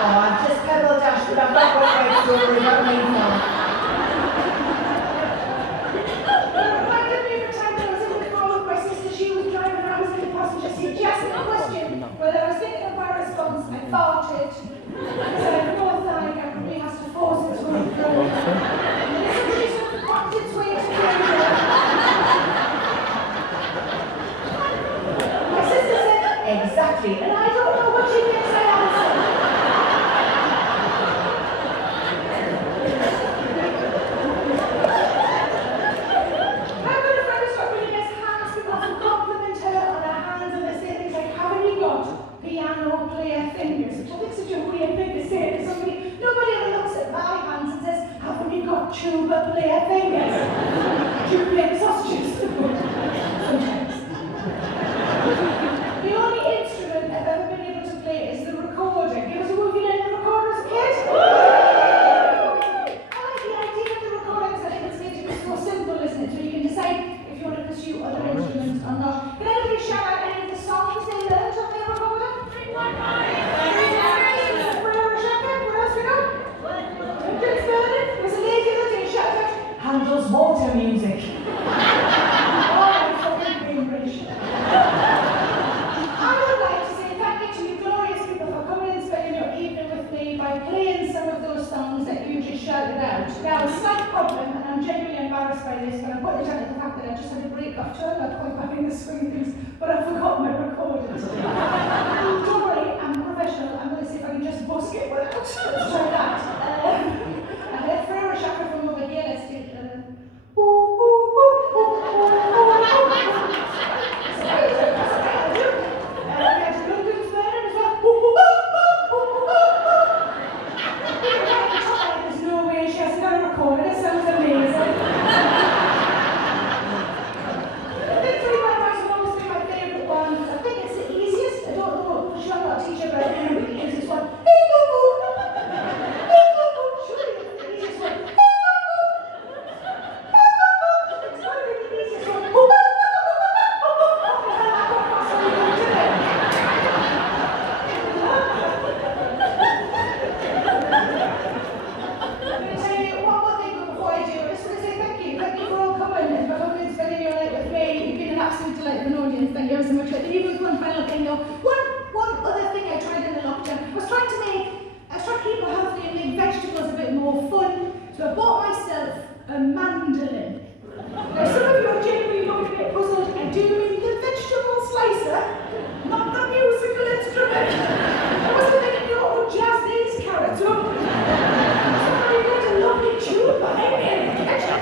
Oh, I've just pebble dashed, but I've not got my story, not me more. It reminded me of a time that I was in the car with my sister. She was driving and I was in the passenger seat. She asked me a question. Well, I was thinking of my response. I farted. So I thought that I probably has to force its way through. She sort of popped its way to the My sister said, exactly, and I don't know what she thinks I answered. My good friend has got really nice hands because I compliment her on her hands and they say things like, haven't you got piano player fingers? Which I think is such a weird thing to say to somebody. Nobody ever looks at my hands and says, haven't you got tuba player fingers? Do you play sausages? Sometimes. The only instrument I've ever been able to play is the recorder. Give us a whoopie like the recorder as a kid. I like the idea of the recorder because I think it's made it so simple, isn't it? So you can decide if you want to pursue other instruments or not. Can anybody shout out any of the songs they learned on their recorder? There's a lady the other day shouted out, Handel's water music. I would like to say thank you to you glorious people for coming and spending your evening with me by playing some of those songs that you just shouted out. Now, a slight problem, and I'm genuinely embarrassed by this, but I'm putting it down to the fact that I just had a break off turn up quite back in the swing of things, but I forgot my recorders. Don't worry, I'm professional. I'm going to see if I can just busk it without. Let's try that. I heard Frere Shaka from over here. Let's do it. There's no way she hasn't got a recorder. It sounds amazing. I think 3 by 5 will always be my favourite one because I think it's the easiest. I So I bought myself a mandolin. Now some of you are genuinely looking a bit puzzled. I do mean the vegetable slicer, not the musical instrument. I wasn't thinking you would jazz these carrots up. Sorry, there's a lovely tune behind me in the kitchen.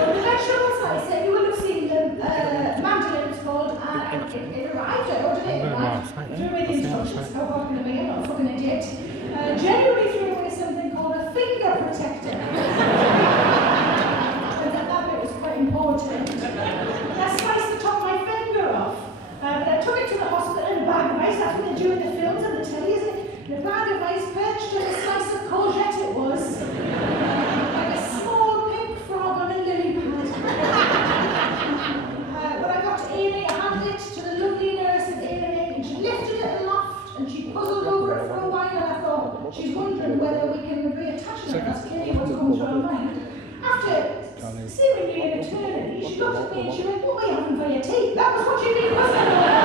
So the vegetable slicer, you will have seen the mandolin it's called, and it arrived. I ordered it, right? Threw away the instructions. How far can I be? I'm not a fucking idiot. Genuinely threw away something called a finger protector. That bit was quite important. I sliced the top of my finger off. But I took it to the hospital in a bag of ice. That's what they do in the films and the telly, isn't it? In a bag of ice perched on a slice of courgette it was. Like a small pink frog on a lily pad. When I got to A&E, I handed it to the lovely nurse at A&E, and she lifted it aloft and she puzzled over it for a while, and I thought, she's wondering whether we can reattach it. That's clearly what's come to her mind. After seemingly an eternity, she looked at me and she went, "What were you having for your tea?" That was what she'd been puzzling over.